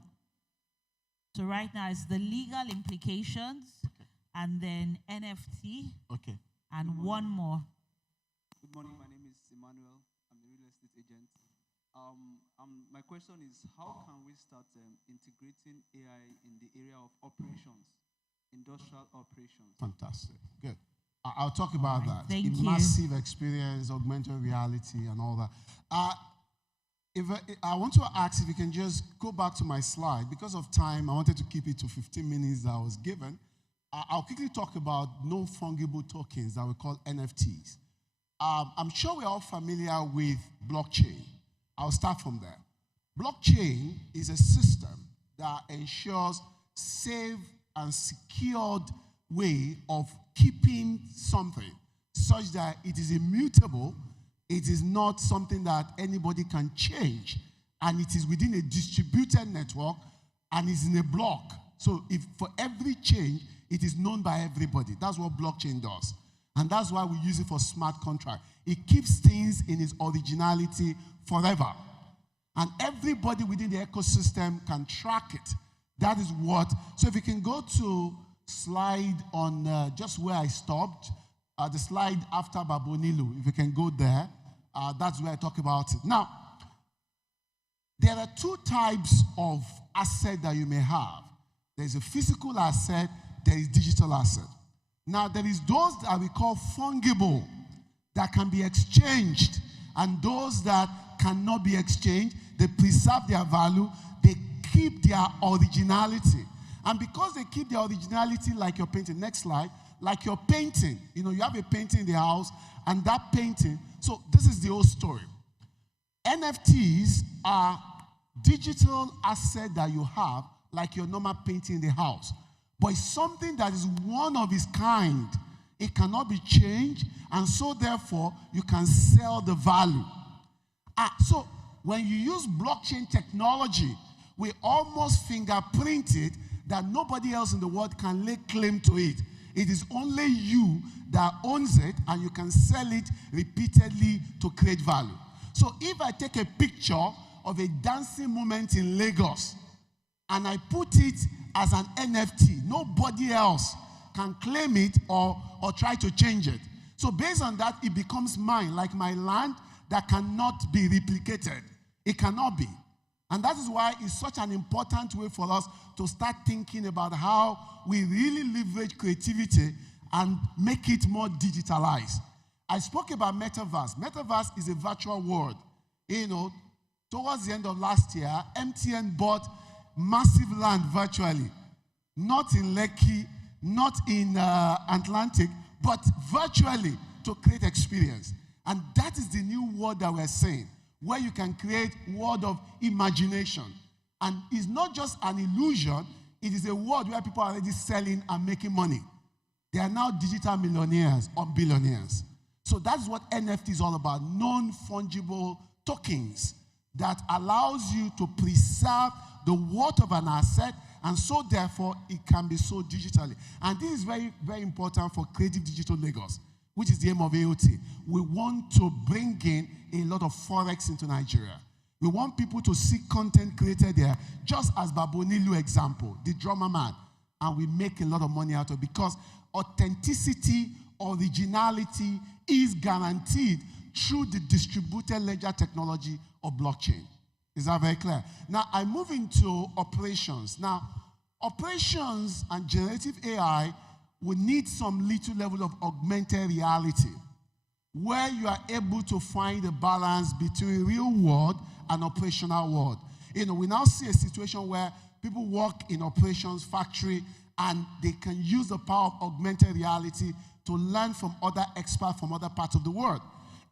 So right now it's the legal implications, and then NFT, Okay. and one more. Good morning. My name is Emmanuel. I'm a real estate agent. My question is, how can we start integrating AI in the area of operations, industrial operations? Fantastic. Good. I'll talk about that. Thank you. Immersive experience, augmented reality, and all that. I want to ask if you can just go back to my slide. Because of time, I wanted to keep it to 15 minutes that I was given. I'll quickly talk about non-fungible tokens that we call NFTs. I'm sure we're all familiar with blockchain. I'll start from there. Blockchain is a system that ensures safe and secured way of keeping something such that it is immutable, it is not something that anybody can change, and it is within a distributed network and is in a block. So if for every change, it is known by everybody. That's what blockchain does. And that's why we use it for smart contract. It keeps things in its originality forever. And everybody within the ecosystem can track it. That is what, so if you can go to slide on just where I stopped, the slide after Babonilu, if you can go there, that's where I talk about it. Now, there are two types of asset that you may have. There's a physical asset, there is digital asset. Now, there is those that we call fungible, that can be exchanged, and those that cannot be exchanged. They preserve their value, they keep their originality. And because they keep their originality, like your painting, next slide, like your painting, you have a painting in the house, and that painting, so this is the whole story. NFTs are digital asset that you have, like your normal painting in the house. But it's something that is one of its kind. It cannot be changed, and so therefore, you can sell the value. So when you use blockchain technology, we almost fingerprint it that nobody else in the world can lay claim to it. It is only you that owns it, and you can sell it repeatedly to create value. So if I take a picture of a dancing moment in Lagos, and I put it as an NFT, nobody else can claim it or try to change it. So based on that, it becomes mine, like my land that cannot be replicated. It cannot be. And that is why it's such an important way for us to start thinking about how we really leverage creativity and make it more digitalized. I spoke about metaverse. Metaverse is a virtual world. Towards the end of last year, MTN bought massive land virtually. Not in Lekki, not in Atlantic, but virtually to create experience. And that is the new world that we're saying, where you can create world of imagination. And it's not just an illusion, it is a world where people are already selling and making money. They are now digital millionaires or billionaires. So that's what NFT is all about, non-fungible tokens that allows you to preserve the worth of an asset, and so therefore it can be sold digitally. And this is very, very important for Creative Digital Lagos, which is the aim of AOT. We want to bring in a lot of forex into Nigeria. We want people to see content created there, just as Babonilu example, the drummer man, and we make a lot of money out of it because authenticity, originality is guaranteed through the distributed ledger technology of blockchain. Is that very clear? Now, I move into operations. Now, operations and generative AI will need some little level of augmented reality, where you are able to find a balance between real world and operational world. We now see a situation where people work in operations factory and they can use the power of augmented reality to learn from other experts from other parts of the world,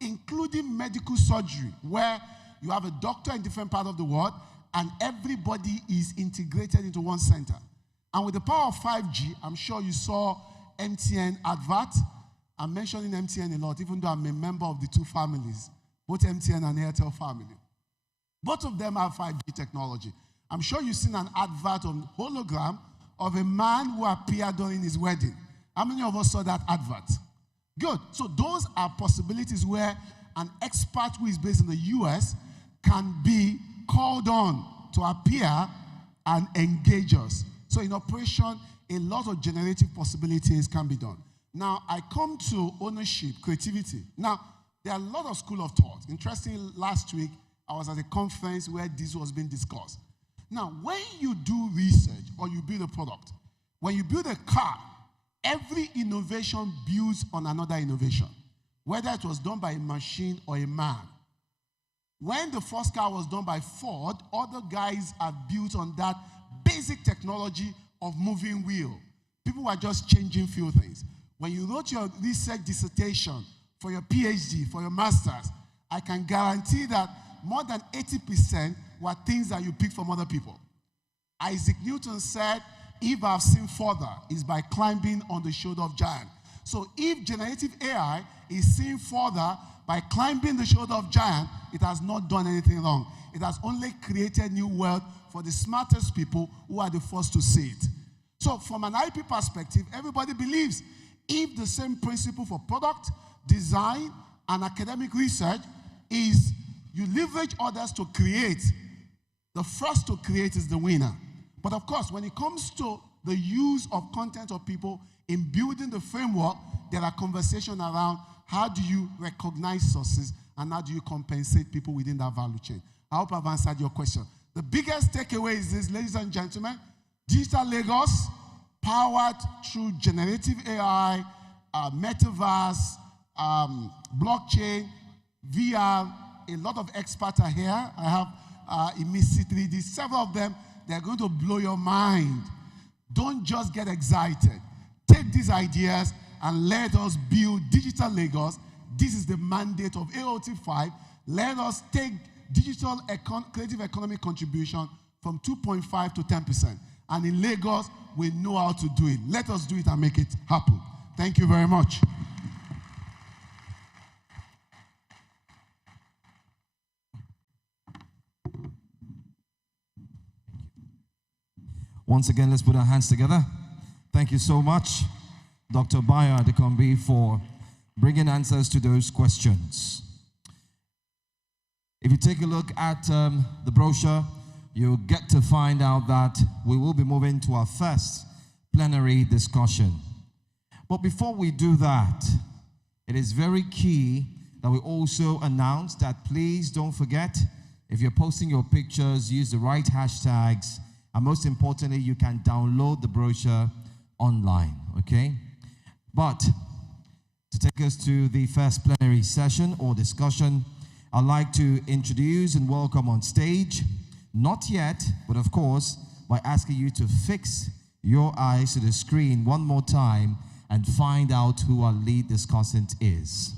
including medical surgery, where you have a doctor in different parts of the world and everybody is integrated into one center. And with the power of 5G, I'm sure you saw MTN advert. I'm mentioning MTN a lot, even though I'm a member of the two families, both MTN and Airtel family. Both of them have 5G technology. I'm sure you've seen an advert on hologram of a man who appeared during his wedding. How many of us saw that advert? Good. So those are possibilities where an expert who is based in the US can be called on to appear and engage us. So in operation, a lot of generative possibilities can be done. Now, I come to ownership, creativity. Now, there are a lot of school of thought. Interestingly, last week, I was at a conference where this was being discussed. Now, when you do research or you build a product, when you build a car, every innovation builds on another innovation, whether it was done by a machine or a man. When the first car was done by Ford, other guys have built on that basic technology of moving wheel. People were just changing few things. When you wrote your research dissertation for your PhD, for your master's, I can guarantee that more than 80% were things that you picked from other people. Isaac Newton said, if I've seen further, is by climbing on the shoulder of giants. So if generative AI is seen further by climbing the shoulder of giants, it has not done anything wrong. It has only created new wealth for the smartest people who are the first to see it. So from an IP perspective, everybody believes if the same principle for product, design, and academic research is you leverage others to create, the first to create is the winner. But of course, when it comes to the use of content of people in building the framework, there are conversations around how do you recognize sources and how do you compensate people within that value chain. I hope I've answered your question. The biggest takeaway is this, ladies and gentlemen, Digital Lagos, powered through generative AI, metaverse, blockchain, VR. A lot of experts are here. I have Emisi 3D, several of them. They're going to blow your mind. Don't just get excited. Take these ideas and let us build Digital Lagos. This is the mandate of AOT 5. Let us take digital creative economic contribution from 2.5 to 10%. And in Lagos, we know how to do it. Let us do it and make it happen. Thank you very much. Once again, let's put our hands together. Thank you so much, Dr. Bayo Adekombi, for bringing answers to those questions. If you take a look at the brochure, you'll get to find out that we will be moving to our first plenary discussion. But before we do that, it is very key that we also announce that please don't forget, if you're posting your pictures, use the right hashtags, and most importantly, you can download the brochure online, okay? But to take us to the first plenary session or discussion, I'd like to introduce and welcome on stage, not yet, but of course, by asking you to fix your eyes to the screen one more time and find out who our lead discussant is.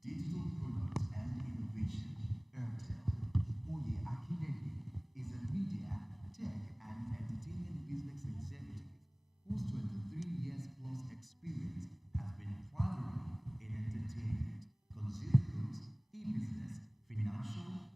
Digital Product and Innovation, Airtel. Oye Akinede is a media, tech, and entertainment business executive whose 23 years plus experience has been primarily in entertainment, consumer goods, e-business, financial,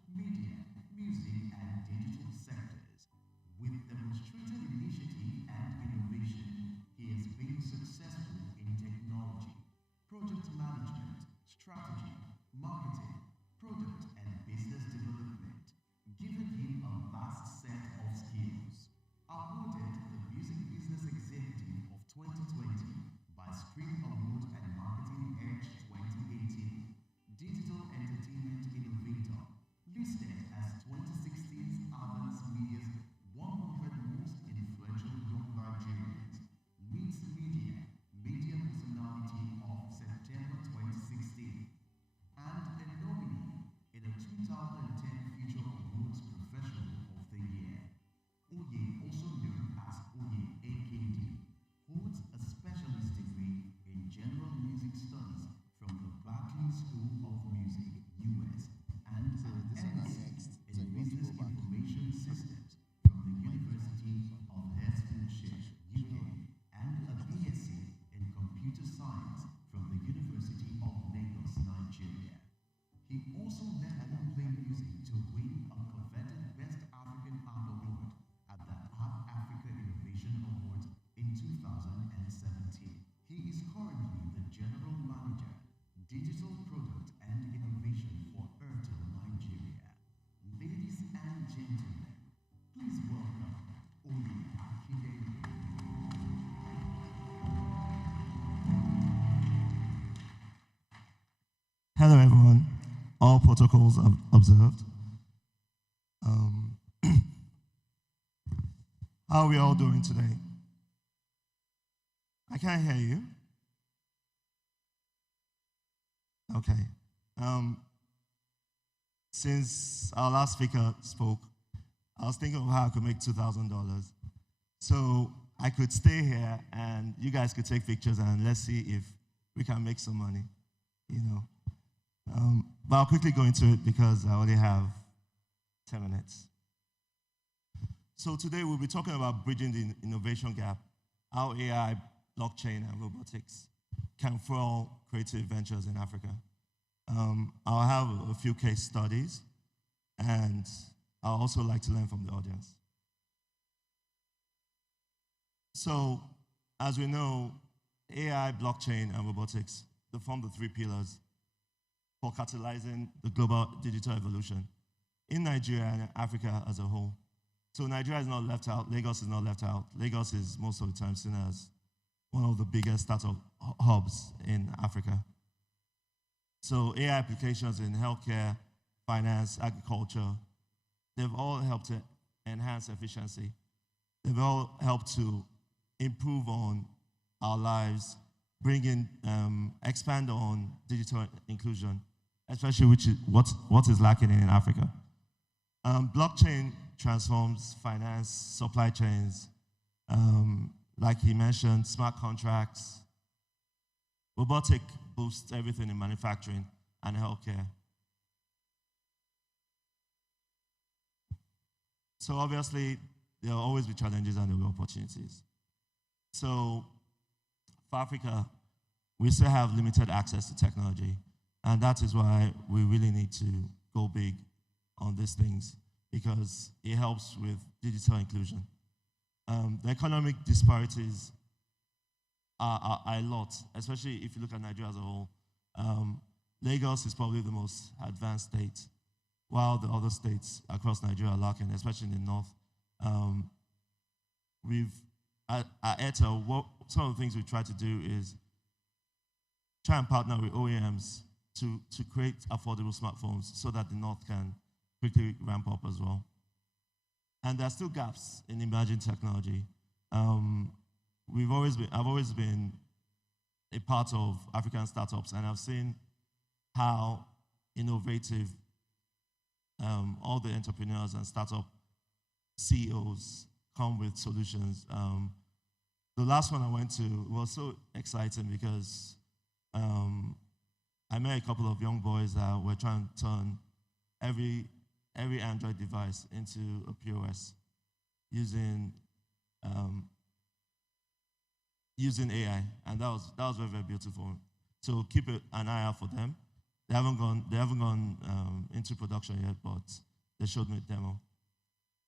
Hello, everyone. All protocols observed. How are we all doing today? I can't hear you. Okay. Since our last speaker spoke, I was thinking of how I could make $2,000. So I could stay here and you guys could take pictures and let's see if we can make some money, you know. But I'll quickly go into it because I only have 10 minutes. So today we'll be talking about bridging the innovation gap, how AI, blockchain, and robotics can fuel creative ventures in Africa. I'll have a few case studies, and I'll also like to learn from the audience. So, as we know, AI, blockchain, and robotics, they form the three pillars for catalyzing the global digital evolution in Nigeria and Africa as a whole. So Nigeria is not left out, Lagos is not left out. Lagos is most of the time seen as one of the biggest startup hubs in Africa. So AI applications in healthcare, finance, agriculture, they've all helped to enhance efficiency. They've all helped to improve on our lives, bring in, expand on digital inclusion, especially which is what is lacking in Africa. Blockchain transforms finance, supply chains, like he mentioned, smart contracts. Robotic boosts everything in manufacturing and healthcare. So obviously, there will always be challenges and there will be opportunities. So for Africa, we still have limited access to technology, and that is why we really need to go big on these things, because it helps with digital inclusion. The economic disparities are a lot, especially if you look at Nigeria as a whole. Lagos is probably the most advanced state, while the other states across Nigeria are lacking, especially in the north. At Airtel, some of the things we try to do is try and partner with OEMs to create affordable smartphones so that the north can quickly ramp up as well. And there are still gaps in emerging technology. I've always been a part of African startups, and I've seen how innovative all the entrepreneurs and startup CEOs come with solutions. The last one I went to was so exciting because I met a couple of young boys that were trying to turn every Android device into a POS using AI, and that was very, very beautiful. So keep an eye out for them. They haven't gone into production yet, but they showed me a demo.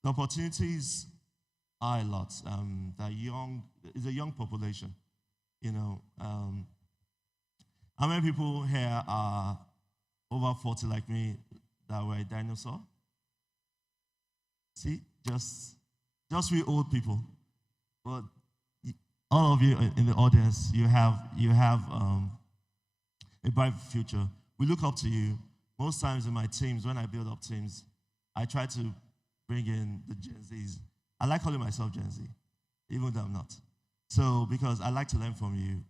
The opportunities are a lot. It's a young population, you know. How many people here are over 40 like me that were a dinosaur? See, just we old people. But all of you in the audience, you have a bright future. We look up to you. Most times in my teams, when I build up teams, I try to bring in the Gen Zs. I like calling myself Gen Z, even though I'm not. So, because I like to learn from you.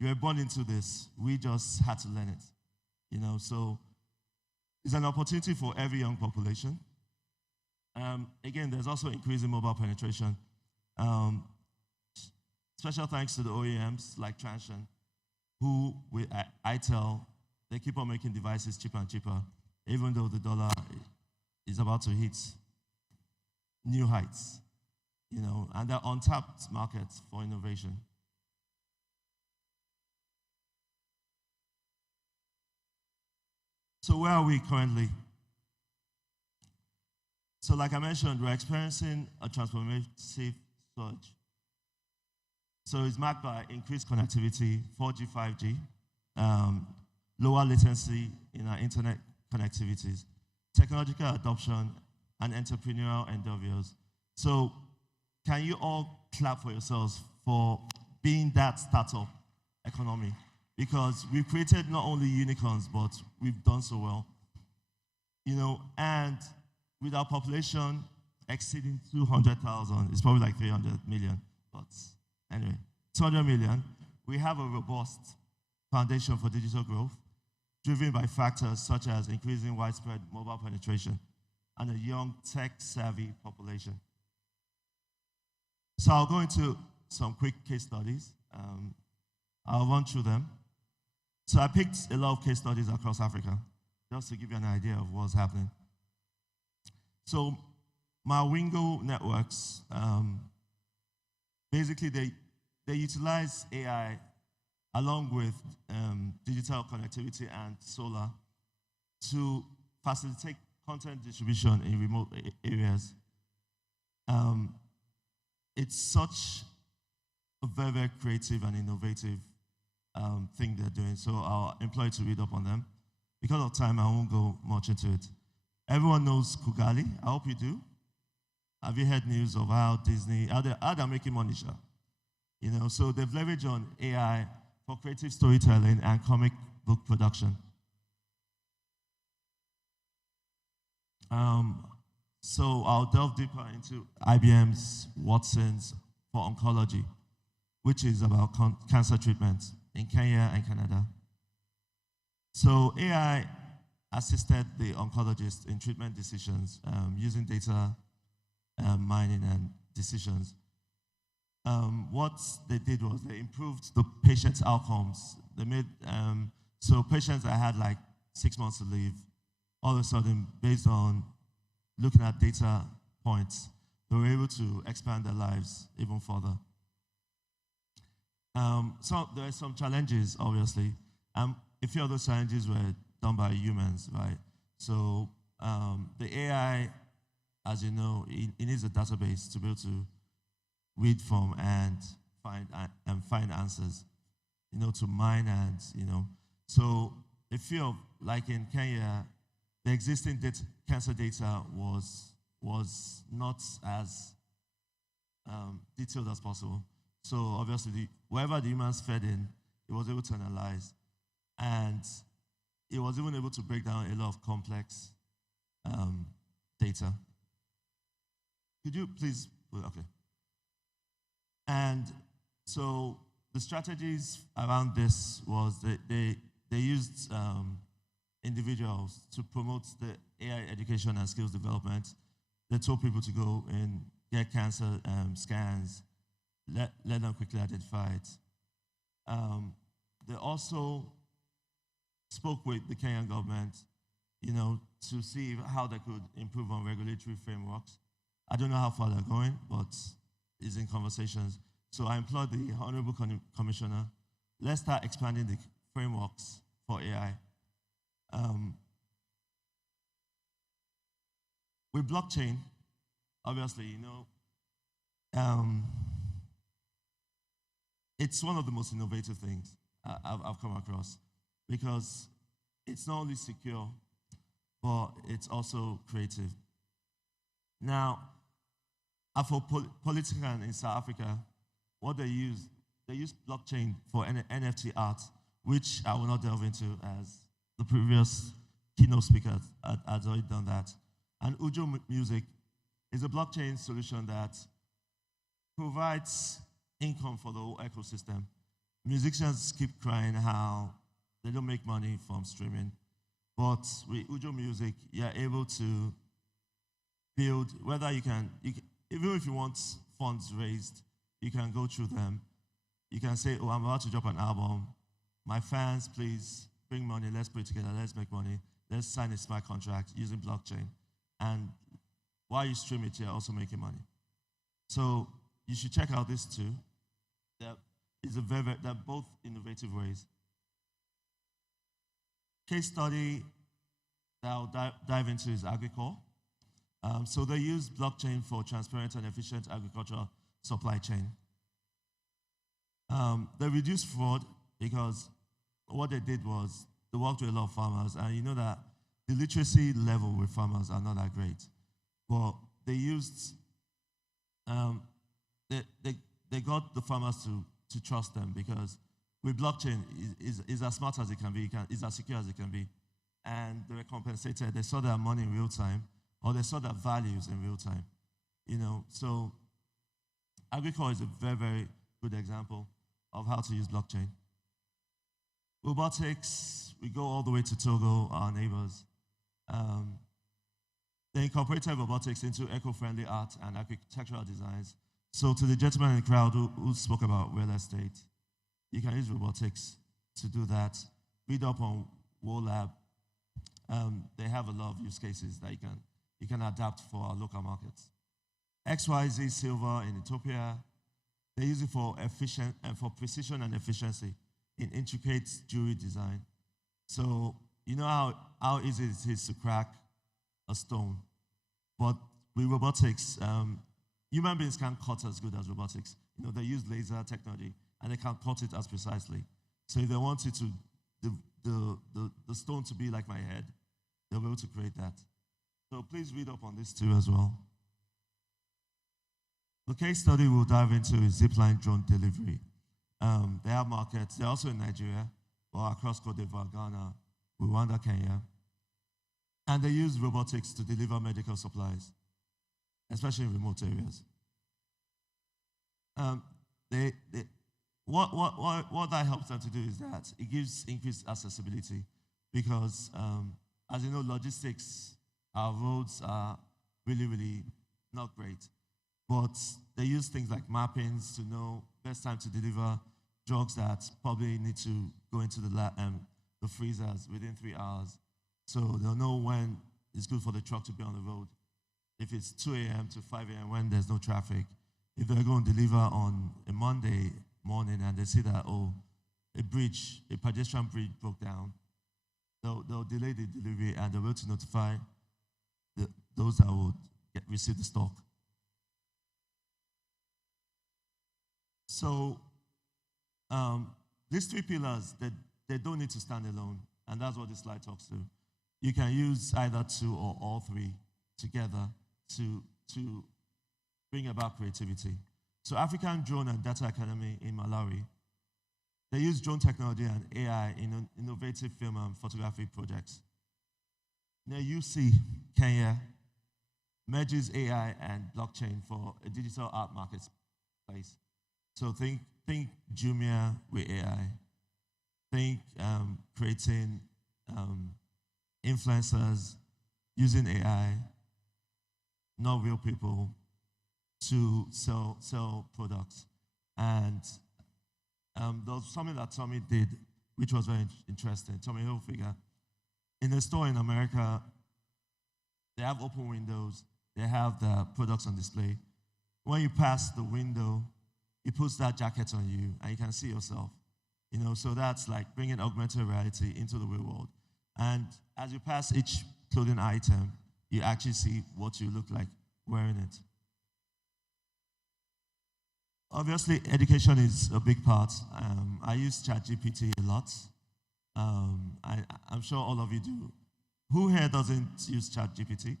You were born into this. We just had to learn it, you know. So, it's an opportunity for every young population. Again, there's also increasing mobile penetration. Special thanks to the OEMs like Transsion, who with ITEL, they keep on making devices cheaper and cheaper, even though the dollar is about to hit new heights, you know, and they're untapped markets for innovation. So where are we currently? So like I mentioned, we're experiencing a transformative surge. So it's marked by increased connectivity, 4G, 5G, lower latency in our internet connectivities, technological adoption, and entrepreneurial endeavors. So can you all clap for yourselves for being that startup economy because we've created not only unicorns, but we've done so well. And with our population exceeding 200,000, it's probably like 300 million, but anyway, 200 million, we have a robust foundation for digital growth, driven by factors such as increasing widespread mobile penetration and a young tech-savvy population. So I'll go into some quick case studies. I'll run through them. So I picked a lot of case studies across Africa, just to give you an idea of what's happening. So my Wingo networks, basically they utilize AI along with digital connectivity and solar to facilitate content distribution in remote areas. It's such a very, very creative and innovative thing they're doing. So I'll employ you to read up on them. Because of time, I won't go much into it. Everyone knows Kugali. I hope you do. Have you heard news of how Disney, how they're making money, sure? So they've leveraged on AI for creative storytelling and comic book production. So I'll delve deeper into IBM's Watson's for oncology, which is about cancer treatment in Kenya and Canada. So AI assisted the oncologist in treatment decisions using data mining and decisions. What they did was they improved the patient's outcomes. They made, so patients that had like 6 months to live, all of a sudden, based on looking at data points, they were able to expand their lives even further. So there are some challenges, obviously. A few of those challenges were done by humans, right? So the AI, as you know, it needs a database to be able to read from and find answers, to mine and, So a few of, like in Kenya, the existing cancer data was not as detailed as possible. So obviously, wherever the humans fed in, it was able to analyze. And it was even able to break down a lot of complex data. Could you please, okay. And so the strategies around this was they used individuals to promote the AI education and skills development. They told people to go and get cancer scans, let them quickly identify it. They also spoke with the Kenyan government, to see how they could improve on regulatory frameworks. I don't know how far they're going, but it's in conversations. So I implored the Honorable Commissioner, let's start expanding the frameworks for AI. With blockchain, obviously, it's one of the most innovative things I've come across, because it's not only secure, but it's also creative. Now, for politicians in South Africa, what they use blockchain for NFT art, which I will not delve into, as the previous keynote speaker has already done that. And Ujo Music is a blockchain solution that provides income for the whole ecosystem. Musicians keep crying how they don't make money from streaming, but with Ujo Music, you're able to build, whether you can, even if you want funds raised, you can go through them. You can say, oh, I'm about to drop an album. My fans, please bring money. Let's put it together. Let's make money. Let's sign a smart contract using blockchain. And while you stream it, you're also making money. So you should check out this too. They're both innovative ways. Case study that I'll dive into is agricole. So they use blockchain for transparent and efficient agricultural supply chain. They reduced fraud because what they did was they worked with a lot of farmers, and you know that the literacy level with farmers are not that great. But they used, they got the farmers to trust them, because with blockchain is as smart as it can be, is as secure as it can be. And they were compensated. They saw their money in real time, or they saw their values in real time. So Agricole is a very, very good example of how to use blockchain. Robotics, we go all the way to Togo, our neighbors. They incorporated robotics into eco-friendly art and architectural designs. So to the gentleman in the crowd who spoke about real estate, you can use robotics to do that. Read up on WoLab. They have a lot of use cases that you can adapt for our local markets. XYZ Silver in Ethiopia, they use it for precision and efficiency in intricate jewelry design. So you know how easy it is to crack a stone, but with robotics, human beings can't cut as good as robotics. They use laser technology and they can cut it as precisely. So if they wanted to the stone to be like my head, they'll be able to create that. So please read up on this too as well. The case study we'll dive into is zipline drone delivery. They have markets. They're also in Nigeria, or across Cote d'Ivoire, Ghana, Rwanda, Kenya. And they use robotics to deliver medical supplies, especially in remote areas. What that helps them to do is that it gives increased accessibility because, as you know, logistics, our roads are really, really not great. But they use things like mappings to know best time to deliver drugs that probably need to go into the freezers within 3 hours. So they'll know when it's good for the truck to be on the road. If it's 2 a.m. to 5 a.m. when there's no traffic. If they're going to deliver on a Monday morning and they see that, a pedestrian bridge broke down, they'll delay the delivery and they'll be able to notify those that will receive the stock. So these 3 pillars, they don't need to stand alone, and that's what this slide talks to. You can use either 2 or all 3 together to bring about creativity. So African Drone and Data Academy in Malawi, they use drone technology and AI in innovative film and photography projects. Now UC Kenya merges AI and blockchain for a digital art marketplace. So think Jumia with AI. Think creating influencers using AI, not real people, to sell products. And there was something that Tommy did, which was very interesting. Tommy Hilfiger. In a store in America, they have open windows. They have the products on display. When you pass the window, it puts that jacket on you, and you can see yourself. So that's like bringing augmented reality into the real world. And as you pass each clothing item, you actually see what you look like wearing it. Obviously, education is a big part. I use ChatGPT a lot. I'm sure all of you do. Who here doesn't use ChatGPT?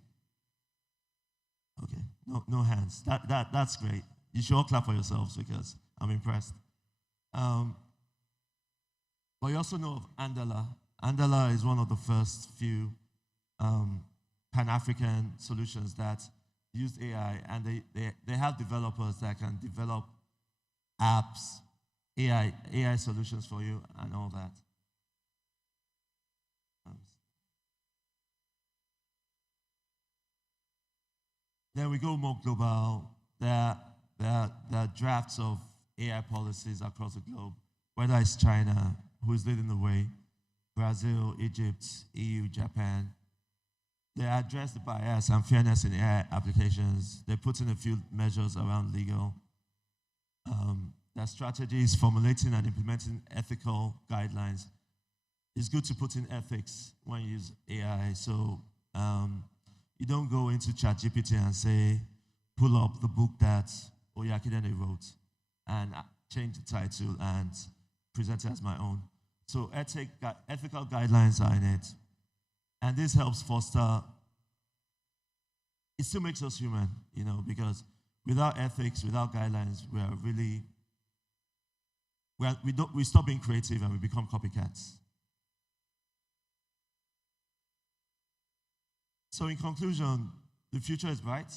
Okay, no hands. That's great. You should all clap for yourselves because I'm impressed. But you also know of Andala. Andala is one of the first few Pan-African solutions that use AI, and they have developers that can develop apps, AI solutions for you, and all that. Then we go more global. There are drafts of AI policies across the globe, whether it's China, who is leading the way, Brazil, Egypt, EU, Japan. They address the bias and fairness in AI applications. They put in a few measures around legal. Their strategy is formulating and implementing ethical guidelines. It's good to put in ethics when you use AI. So you don't go into ChatGPT and say, pull up the book that Oyakidene wrote and change the title and present it as my own. So ethical guidelines are in it. And this helps foster, it still makes us human, because without ethics, without guidelines, we are really we stop being creative and we become copycats. So in conclusion, the future is bright.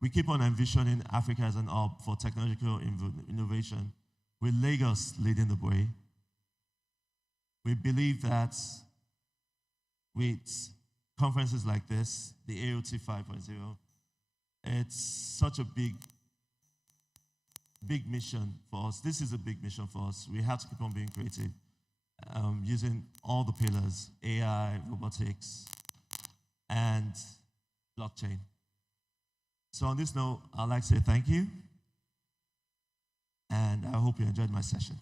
We keep on envisioning Africa as an hub for technological innovation, with Lagos leading the way. We believe that with conferences like this, the AOT 5.0, it's such a big mission for us. This is a big mission for us. We have to keep on being creative, using all the pillars, AI, robotics, and blockchain. So on this note, I'd like to say thank you, and I hope you enjoyed my session.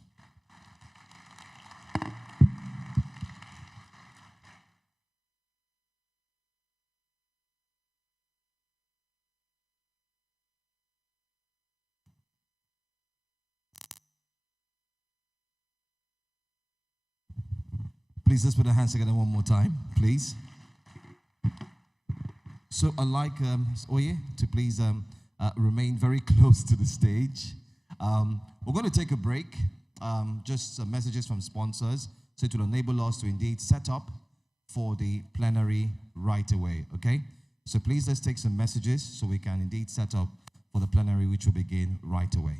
Please, let's put our hands together one more time, please. So I'd like Oye to please remain very close to the stage. We're going to take a break. Just some messages from sponsors, so it will enable us to indeed set up for the plenary right away, okay? So please, let's take some messages so we can indeed set up for the plenary, which will begin right away.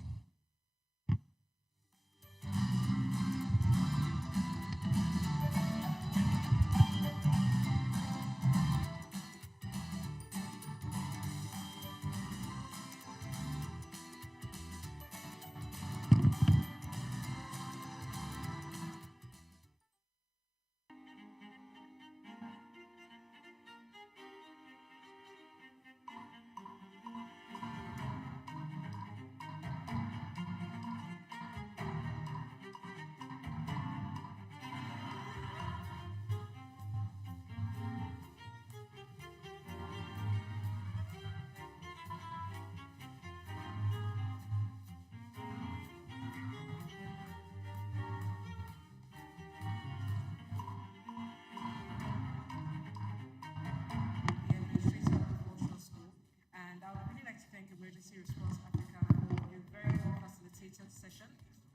Emergency Response Africa for a very well-facilitated session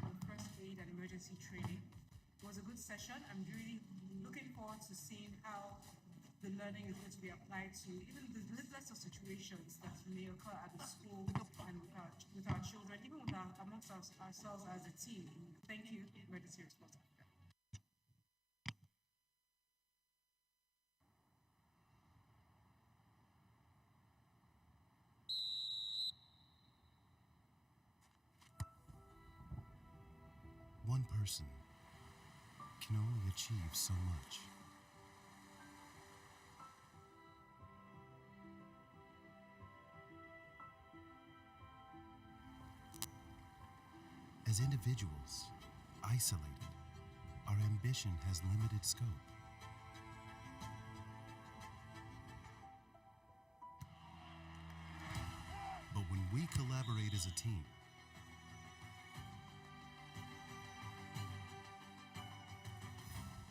on first aid and emergency training. It was a good session. I'm really looking forward to seeing how the learning is going to be applied to even the littlest of situations that may occur at the school and with our children, even with amongst ourselves as a team. Thank you, Emergency Response Africa. One person can only achieve so much. As individuals, isolated, our ambition has limited scope. But when we collaborate as a team,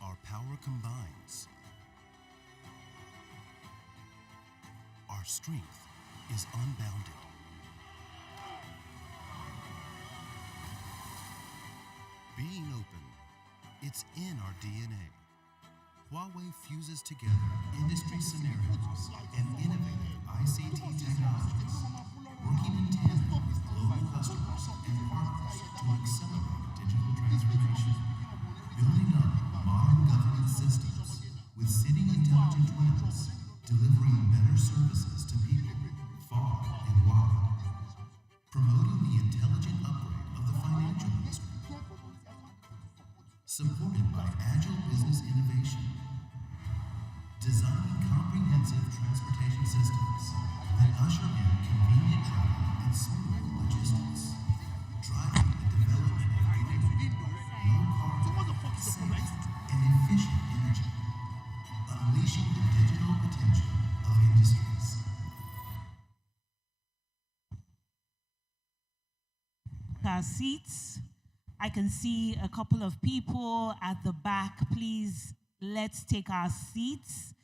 our power combines. Our strength is unbounded. Being open, it's in our DNA. Huawei fuses together industry scenarios and innovative ICT technologies, working in tandem with global customers and partners to accelerate digital transformation, building up modern government systems with sitting intelligent twins, delivering better services to people far and wide, promoting the intelligent upgrade of the financial industry, supported by agile business innovation, designing comprehensive transportation systems that usher in convenient travel and smooth logistics, driving the development of green, low-carbon, safe, and efficient energy, unleashing the digital potential of industries. Our seats. I can see a couple of people at the back. Please, let's take our seats.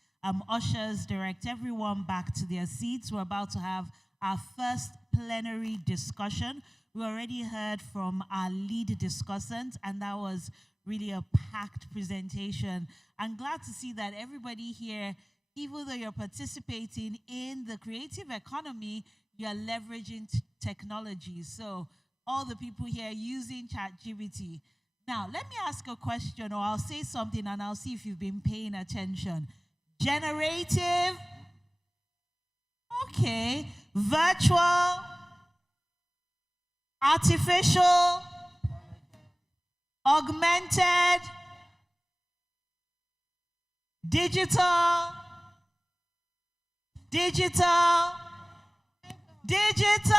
Ushers, direct everyone back to their seats. We're about to have our first plenary discussion. We already heard from our lead discussant, and that was really a packed presentation. I'm glad to see that everybody here, even though you're participating in the creative economy, you're leveraging technology. So all the people here using ChatGPT. Now, let me ask a question, or I'll say something and I'll see if you've been paying attention. Generative, okay. Virtual, artificial, augmented, digital, digital, digital.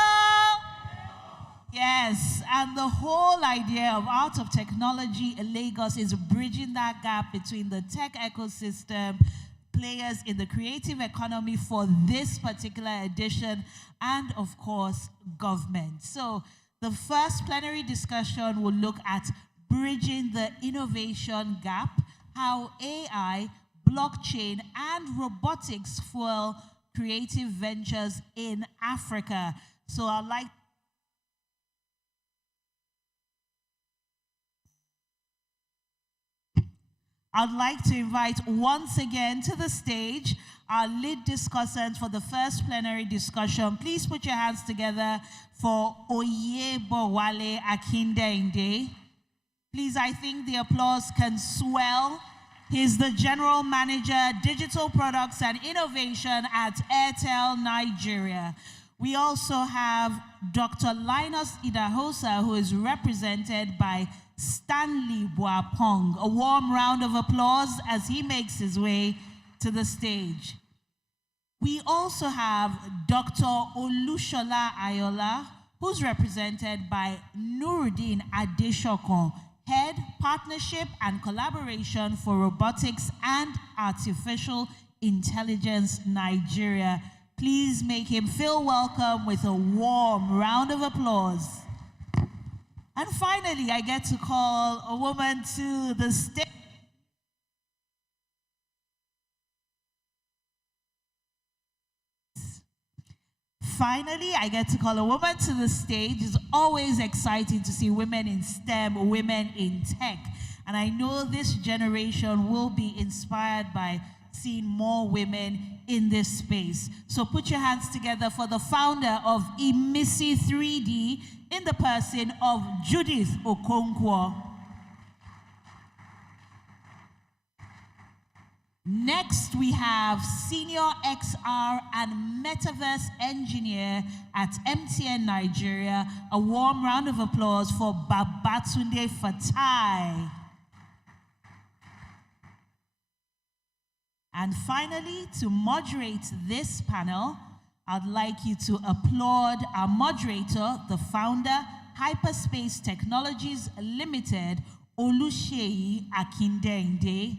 Yes, and the whole idea of Art of Technology in Lagos is bridging that gap between the tech ecosystem, players in the creative economy for this particular edition, and of course, government. So the first plenary discussion will look at bridging the innovation gap, how AI, blockchain, and robotics fuel creative ventures in Africa. So I'd like to invite once again to the stage our lead discussant for the first plenary discussion. Please put your hands together for Oyebowale Akindende. Please, I think the applause can swell. He's the General Manager, Digital Products and Innovation at Airtel Nigeria. We also have Dr. Linus Idahosa, who is represented by Stanley Boapong. A warm round of applause as he makes his way to the stage. We also have Dr. Olushola Ayola, who's represented by Nuruddin Adeshokon, Head Partnership and Collaboration for Robotics and Artificial Intelligence Nigeria. Please make him feel welcome with a warm round of applause. And finally, I get to call a woman to the stage. Finally, I get to call a woman to the stage. It's always exciting to see women in STEM, women in tech. And I know this generation will be inspired by seeing more women in this space. So put your hands together for the founder of Emisi 3D in the person of Judith Okonkwo. Next, we have Senior XR and Metaverse Engineer at MTN Nigeria. A warm round of applause for Babatunde Fatai. And finally, to moderate this panel, I'd like you to applaud our moderator, the founder, Hyperspace Technologies Limited, Oluseyi Akindende.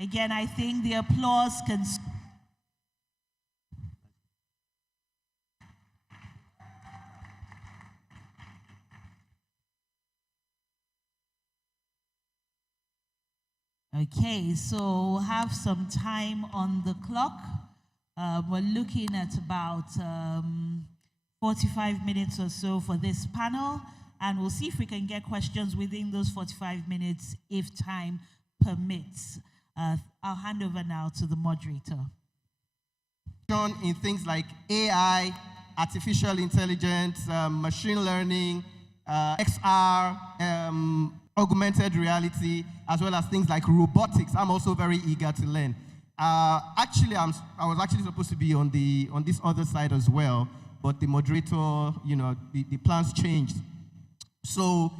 Again, I think the applause can... Okay, so we'll have some time on the clock. We're looking at about 45 minutes or so for this panel, and we'll see if we can get questions within those 45 minutes if time permits. I'll hand over now to the moderator. In things like AI, artificial intelligence, machine learning, XR, augmented reality, as well as things like robotics. I'm also very eager to learn. Actually, I was actually supposed to be on this other side as well, but the moderator, the plans changed. So